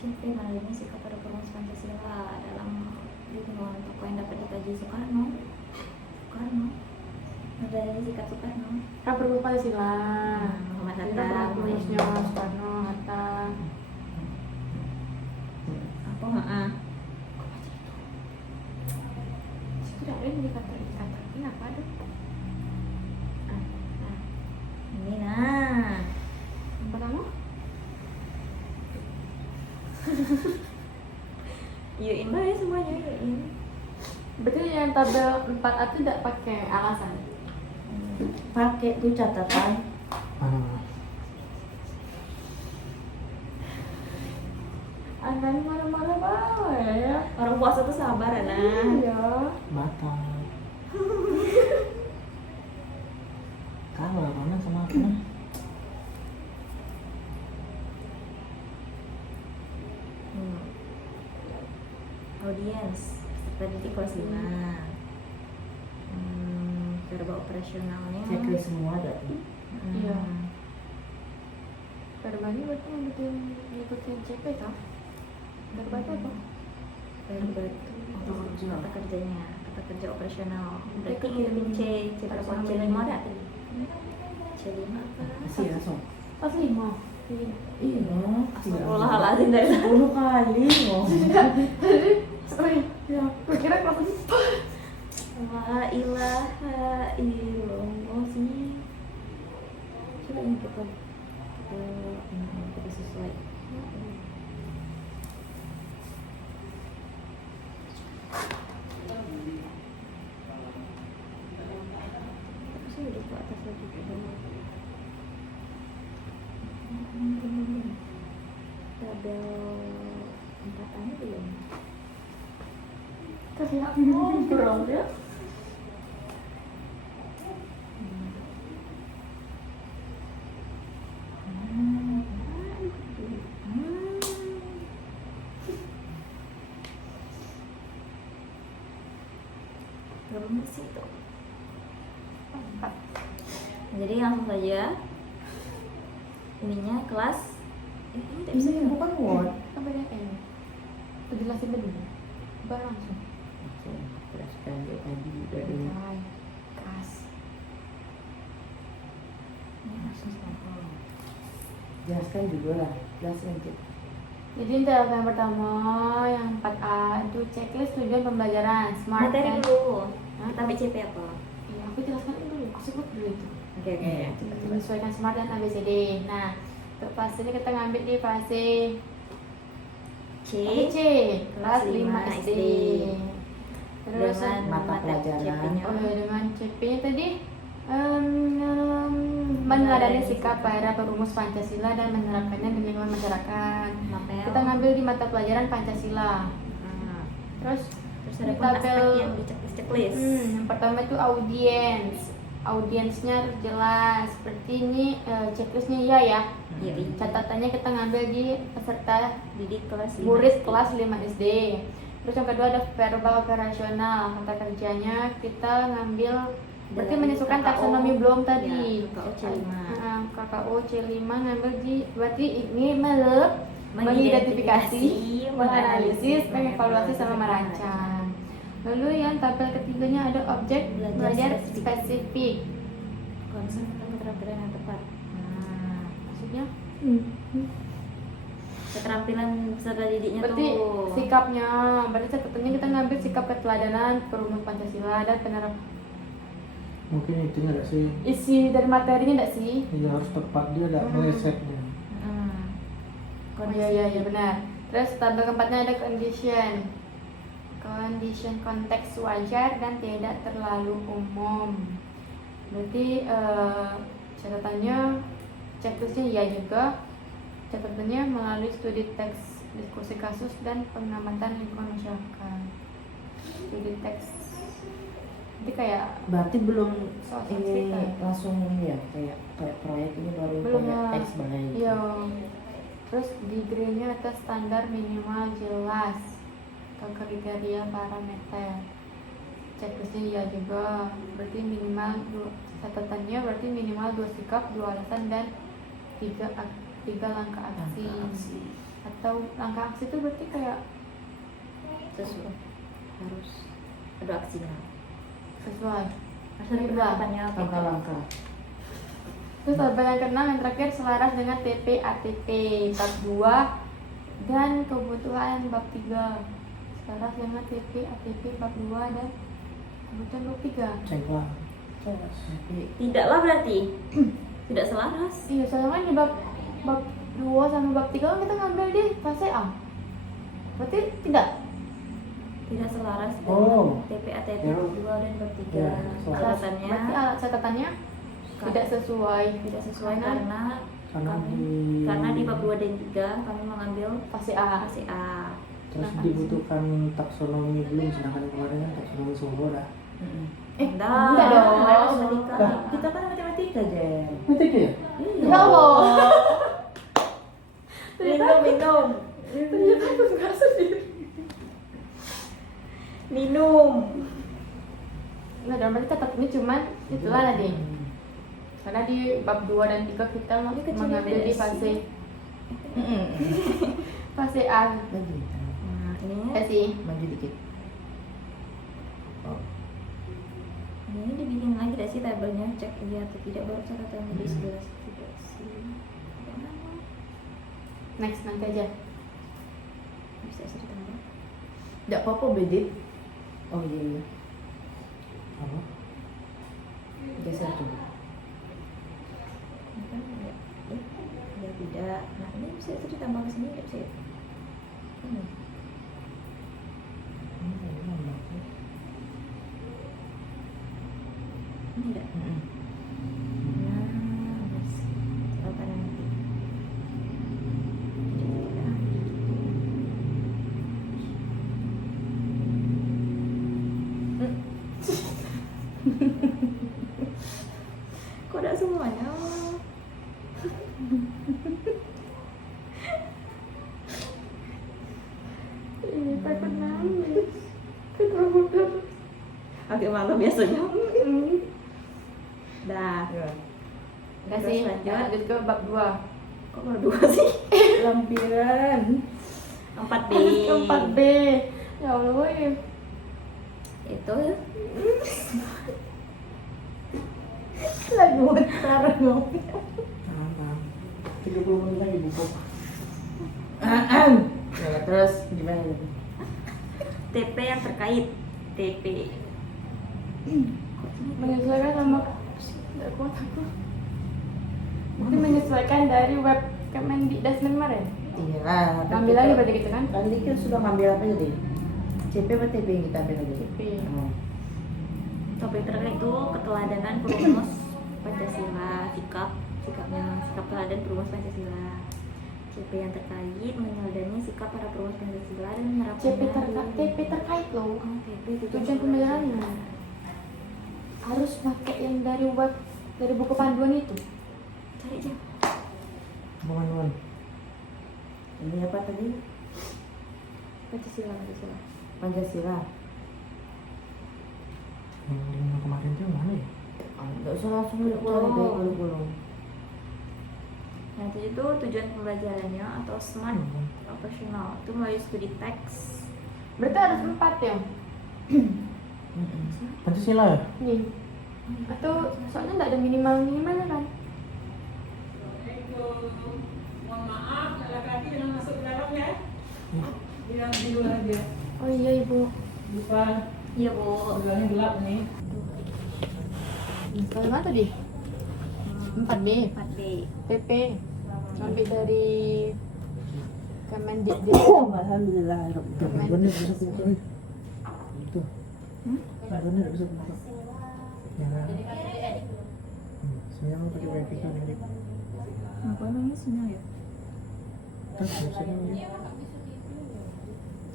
CP melalui sikap pada perumus Pancasila dalam lingkungan tokoh yang dapat dikaji Soekarno. Melalui sikap Soekarno. Kan perumus Pancasila. Muhammad Kita Hatta, perumusnya Soekarno, Hatta. apa heeh. Tidak ada yang dikatakan apa ada? Ini nah. Yang pertama? Yuin baik semuanya yuin. Berarti yang tabel 4A itu tidak pakai alasan. Pakai tuh catatan. Anda ini marah-marah banget ya. Orang puasa tuh sabar nah. Iya. Batal. Kalau mana sama apa? Audiens peserta didik kelas 5. Verba operasionalnya. Checklist semua ada. Iya. Perbanding berarti ngikutin CP kah? Verba itu apa? Verba kata kerjanya, kata kerja operasional. Berarti ngirimin C berapa? C5 ada? C5 apa? Masih langsung. Pas 5. Iya. Astagfirullahaladzim dari 10 kali ngomong. Sorry, ya. Gue kira kelas 4. La ilaha illallah sih. Coba ini kita sesuai. Apa sih udah ke atas lagi ke bawah? Tabel 4-nya belum. Terlihat ngobrol ya. Belum sih itu. Jadi langsung saja. Ininya kelas. Ini tak bisa Ini bukan Word. Kan banyak ini. Penjelasin dulu. Baru langsung. Jelaskan dia tadi dari Hai. Keras. jelaskan juga lah. Jelaskan Cik. Jadi untuk yang pertama, yang 4A itu checklist tujuan pembelajaran smart Materi dan dulu. Kita BCP apa? ya, aku jelaskan dulu, aku sebut dulu itu. Oke. Menyesuaikan smart dan ABCD. Nah, untuk fasenya kita ngambil di fase C, kelas 5 SD. Terus Dengan mata pelajaran. CP-nya. oh ya, dengan CP-nya tadi meneladani sikap para perumus Pancasila dan menerapkannya di lingkungan masyarakat. Mapel. Kita ngambil di mata pelajaran Pancasila. Nah, Terus terus ada di pun aspek tabel- yang di checklist. yang pertama itu audiensnya harus jelas. Seperti ini checklistnya iya ya. Iya, iya. Catatannya kita ngambil di peserta Didik kelas 5. murid kelas 5 SD. Terus yang kedua ada verbal operasional. Kata kerjanya kita ngambil berarti Dari menyesuaikan KKO. taksonomi belum Ya, tadi. KKO C5. KKO C5 ngambil di berarti ini mengidentifikasi, menganalisis, mengevaluasi sama merancang. Lalu yang tabel ketiganya ada objek Belajar belajar spesifik. spesifik. Konsep dan keterampilan yang tepat. Nah, Maksudnya keterampilan peserta didiknya berarti tuh. sikapnya, berarti catatannya kita ngambil sikap keteladanan, perumus Pancasila dan penerap Mungkin itunya enggak sih? isi dari materinya enggak sih? Ya harus tepat dia enggak melesetnya. Oh iya benar. Terus tabel keempatnya ada condition. Condition konteks wajar dan tidak terlalu umum. Berarti catatannya checklistnya iya juga. Catatannya melalui studi teks, diskusi kasus dan pengamatan lingkungan masyarakat. Studi teks. Jadi kayak Berarti belum soal ini cerita. langsung ini ya kayak proyek ini baru Belum proyek ya. teks banget. Iya. Terus degree-nya atas standar minimal jelas atau kriteria parameter. Checklistnya iya juga. Berarti minimal catatannya berarti minimal 2 sikap, 2 alasan dan 3 langkah aksi. Atau langkah aksi itu berarti kayak Sesuai. Harus ada aksinya. sesuai. Harus ada penerapannya apa? Langkah-langkah. Terus tabel yang keenam yang terakhir selaras dengan TP ATP bab 2 dan kebutuhan bab 3. Selaras dengan TP ATP bab 2 dan kebutuhan bab 3. Cek lah. Tapi Tidaklah berarti. Tidak selaras. Iya, soalnya kan di bab 2 sama bab 3 kan kita ngambil di fase A. Berarti tidak. Tidak selaras Oh. dengan TP ATP Ya. 2 dan bab 3. Ya, selaras. Catatannya Berarti alat catatannya tidak sesuai. tidak sesuai Karena karena Karena di bab 2 dan 3 kami mengambil fase A. fase A. terus dibutuhkan taksonomi belum, sedangkan kemarin kan taksonomi Solo dah. enggak dong. Matematika. kita kan matematika Jen. Matematika ya? Ya Allah. Minum. Ternyata aku nggak sendiri. Minum. Nah, dalam berarti catatannya cuman itulah tadi. Karena di bab 2 dan 3 kita mengambil di fase fase A. Lagi. Nah, ini Ya sih. Maju dikit. Oh. ini dibikin lagi tidak sih tabelnya, cek iya atau tidak, baru catatannya di sebelah tidak sih. Next nanti aja. Bisa ditambah. Enggak apa-apa Bedit. Oh iya. Apa? Geser coba. Ini kan ya, ya tidak. Nah ini bisa ditambah ke sini tidak sih? Ini. Ini tidak. Nah, bos. Apa nanti? Tidak. Kok tidak semuanya? Ini takut nangis. Ketramutan. Agak malu biasanya. Dah. Ya Terus sih. lanjut. Lanjut ke bab 2. Kok baru 2 sih? Lampiran. 4B. Lanjut ke 4B. Ya Allah, woy. Itu Lagi mutar dong. Tahan. 30 menit lagi buku. Ya, terus gimana lagi? TP yang terkait. TP. Menyesuaikan sama tidak kuat aku. Itu menyesuaikan dari web Kemendikbud kemarin. Iya lah. Ngambil lagi berarti gitu kan? Tadi kan sudah ngambil apa tadi? CP apa TP yang kita ambil tadi? CP. Oh. Topik terkait itu keteladanan perumus Pancasila, sikap teladan perumus Pancasila. CP yang terkait meneladani sikap para perumus Pancasila dan menerapkan TP terkait loh. Oh, TP Tujuan pembelajarannya harus pakai yang dari web dari buku panduan itu. Cari aja. Bukan. Ini apa tadi? Pancasila. Pancasila. Yang lima kemarin tuh yang mana ya? Nggak usah langsung cari dari kurikulum. Nah itu tujuan pembelajarannya atau smart operational itu melalui studi teks. Berarti harus 4 ya? Pancasila ya? Nih. Atau soalnya nggak ada minimalnya kan? Mohon maaf, laki-laki jangan masuk ke dalam ya. Bilang di luar aja. Oh iya ibu. Bukan, Iya bu. bilangnya gelap nih. Kalau mana tadi? 4B. 4B. PP. Ambil dari Kemendikbud. Alhamdulillah. Bener bisa buka. Itu. Bener bisa buka. Ya. Sinyal pakai wifi kan ini. Apa namanya sinyal ya? Kan sinyal ini.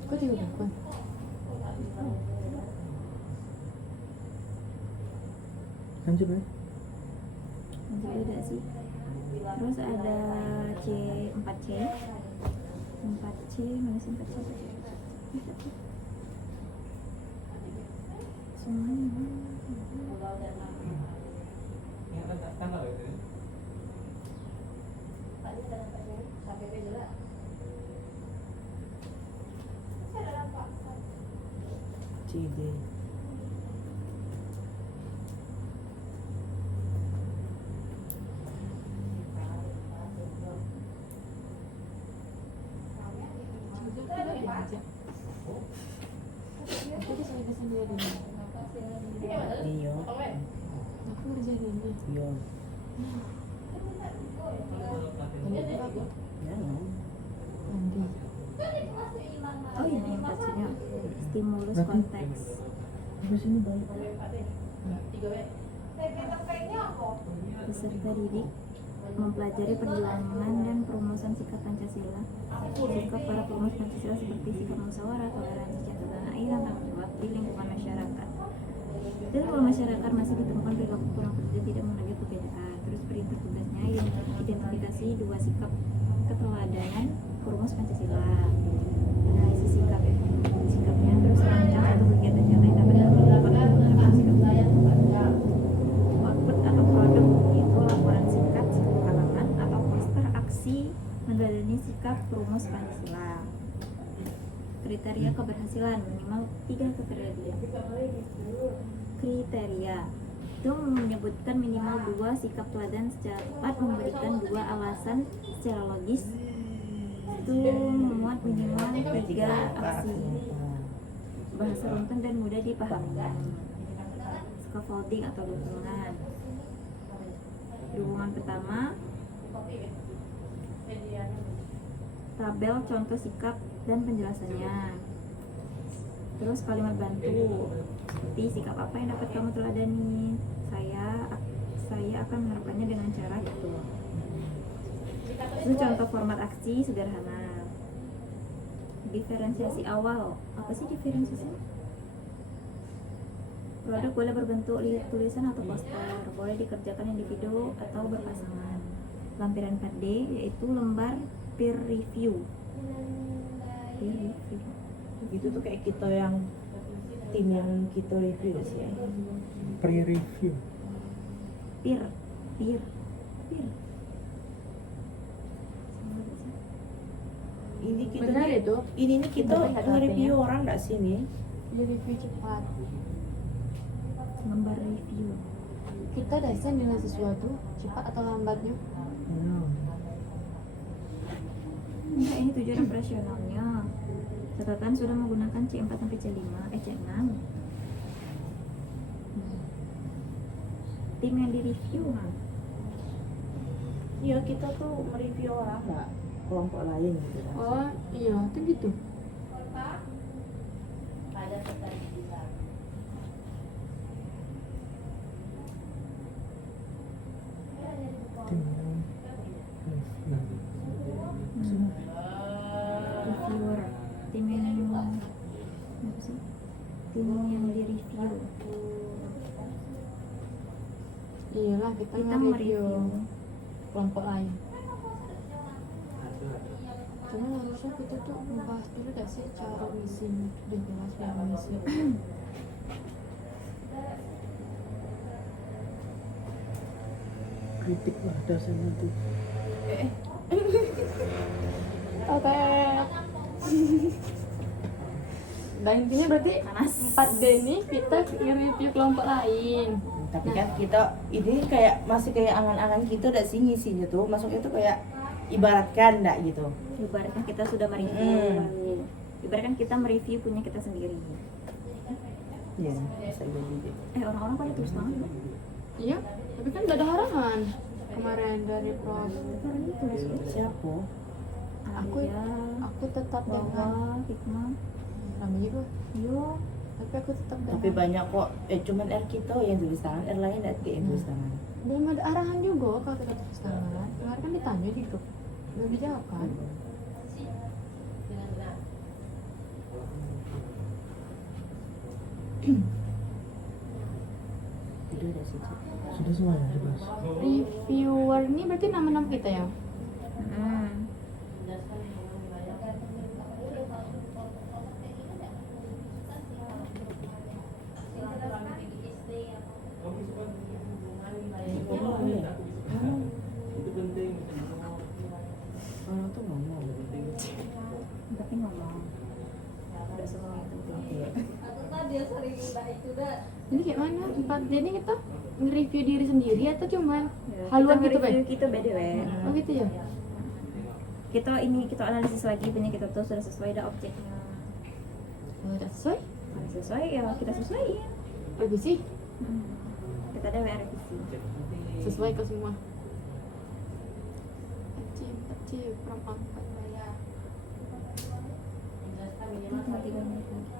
Kok juga bukan? Kan coba. Nanti beda sih. Terus ada C4C. 4C mana sih 4C? Semuanya. CD. Jadi saya sendiri. Iya. Aku ngerjain ini. Iya. Ya. Nanti. Oh ini 4C-nya. Stimulus Berarti- konteks. Terus ini balik. Peserta didik mempelajari perjuangan dan perumusan sikap Pancasila. Sikap para perumus Pancasila seperti sikap musyawarah, toleransi, catatan air, tanggung jawab di lingkungan masyarakat. Dan kalau masyarakat masih ditemukan perilaku kurang kerja tidak mengenai pekerjaan, terus perintah tugasnya identifikasi 2 sikap keteladanan perumus Pancasila. Analisis sikapnya, terus rancang satu kegiatan nyata yang dapat dilakukan untuk menerapkan sikap tersebut. Output atau produk yaitu laporan singkat 10 halaman atau poster aksi meneladani sikap perumus Pancasila. Kriteria keberhasilan minimal 3 kriteria itu menyebutkan minimal 2 sikap teladan secara tepat, memberikan 2 alasan secara logis, itu memuat minimal 3 aksi, bahasa runtun dan mudah dipahami, scaffolding atau dukungan. Dukungan pertama, tabel contoh sikap dan penjelasannya. Terus kalimat bantu seperti sikap apa yang dapat kamu teladani, saya akan menerapkannya dengan cara itu. Itu contoh format aksi sederhana. Diferensiasi awal, apa sih diferensiasi? Produk boleh berbentuk tulisan atau poster, boleh dikerjakan individu atau berpasangan. Lampiran 4D yaitu lembar peer review. Itu tuh kayak kita yang tim yang kita review sih ya. Pre-review. Peer. Ini kita Benar itu. ini nih kita Benar, nge-review orang nggak sih nih? Dia review cepat. Lembar review. Kita desain dengan sesuatu cepat atau lambatnya. Enggak, ini tujuan operasionalnya. Catatan sudah menggunakan C4 sampai C5, C6. Tim yang direview kan? Iya, kita tuh mereview orang nggak kelompok lain gitu kan. Oh iya, tuh gitu. Reviewer. Tim yang apa sih? Tim yang direview. Iyalah kita Kita nge-review mereview. kelompok lain. Cuma harusnya kita tuh membahas dulu gak sih cara misinya, udah jelas ya misi. Kritik lah dasarnya tuh. Oke. Dan intinya berarti Panas. 4D ini kita nge-review kelompok lain. Tapi kan kita ini kayak masih kayak angan-angan gitu udah sih ngisinya tuh, masuknya tuh kayak ibaratkan enggak gitu. Ibaratkan kita sudah mereview. Ibaratkan kita mereview punya kita sendiri. Iya, bisa jadi. Orang-orang pada tulis tangan kan? Iya, tapi kan gak ada halangan kemarin dari Prof. Orangnya tulis Siapa? Aku aku tetap dengan Wawa, Hikmah. namanya gue. Yo, Tapi aku tetap Tapi dengan banyak kok, cuman R kita yang tulis tangan, R lain enggak yang tulis tangan. belum ada arahan juga kalau kita terus tangan. Kemarin kan ditanya di grup, belum dijawab kan? Udah ada sih. Sudah semuanya dibahas. Reviewer ini berarti nama-nama kita ya? Orang tuh ngomong. tapi ngomong. Udah semua yang penting. Ini kayak mana? 4D ini kita nge-review diri sendiri atau cuman Ya, haluan kita gitu, Bay? nge-review kita BDW. Oh gitu ya? Kita analisis lagi punya kita tuh sudah sesuai dah objeknya. Kalau tidak sesuai, Kalau sesuai ya kita sesuaiin. revisi. Kita ada revisi. Sesuai ke semua. Achieve, from 4 ya. Tinggal 3 menit lagi.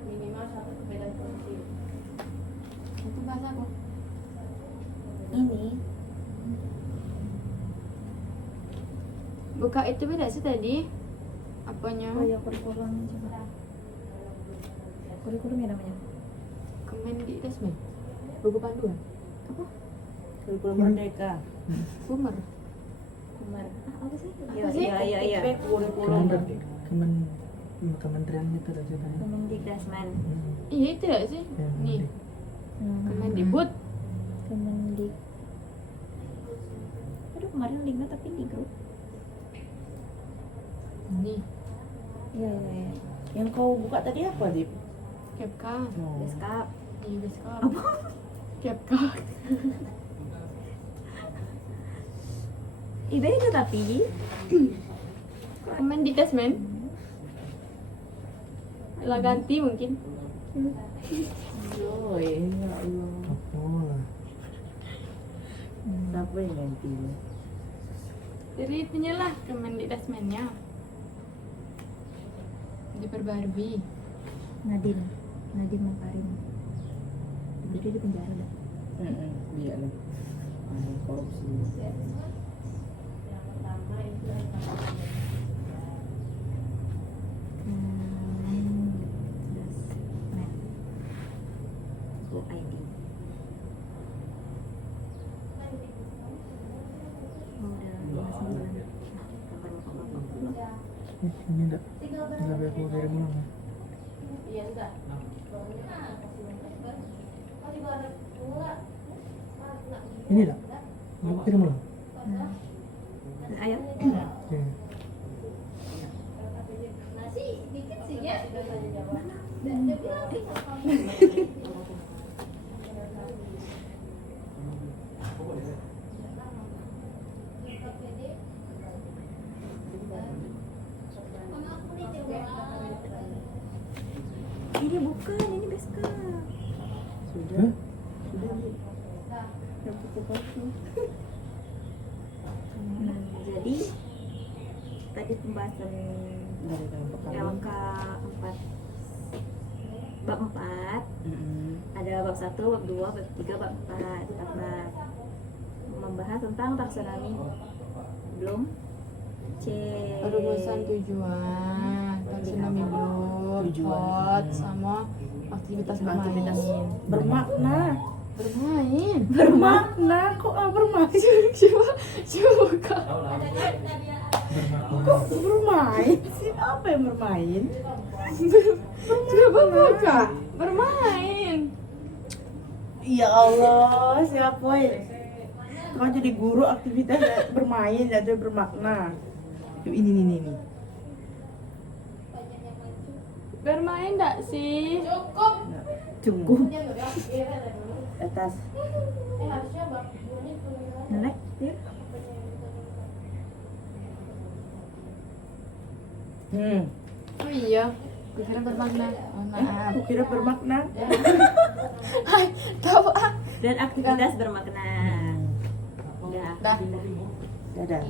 Minimal 1 perbedaan fungsi. Itu bahasa apa? Ini Buka itu beda sih tadi. Apanya? Oh ya kurikulum coba. Kurikulum ya namanya. Kemendikbud. Buku panduan. Apa? kurikulum merdeka. Boomer. Kumar. Apa sih? Apa sih? Iya. Kementerian itu ada ceritanya. Kemendikdasman. Iya itu ya sih. Ya, Nih, Kemendikbud. Kemendik. Aduh kemarin linknya tapi di grup. Nih, Iya. Yang kau buka tadi apa, Dip? Kepka. Oh. Beskap. Iya, Beskap. Kepka. Beda tapi. Kemendikbud. Lah ganti mungkin. Oh, ya Allah. Oh, Siapa yang ganti? Jadi itunya lah Kemendikbudnya. Diperbarui. Nadine Makarim. Jadi di penjara dah. Iya nih. Ada korupsi. ID. Oh, udah 59. Gambar bapak-bapak dulu. ini enggak biar aku kirim ulang ya. Iya, sudah. Ini enggak? Aku kirim ulang. Ayo. Oke. Ini bukan, ini Beska. Sudah. Sudah Bi. Udah foto-foto. Jadi tadi pembahasan Dari tahun pertama. LK 4 bab 4 ada bab 1, bab 2, bab 3, bab 4 membahas tentang taksonomi belum C Rumusan tujuan, taksonomi belum, Tujuan. hot sama aktivitas Aktivitas bermain. bermakna. Bermain. Bermakna kok bermain? Coba buka. Kok bermain sih? Apa yang bermain? Coba buka. Bermain. Ya Allah, siapa ya? Kau jadi guru aktivitas bermain ada bermakna. Yuk, ini. Bermain enggak sih? Nah, cukup. Atas. next ya. Oh iya. Gue kira bermakna. Oh, maaf. Aku kira bermakna. Tahu ah. Dan aktivitas bermakna. Udah. Dah. Dadah.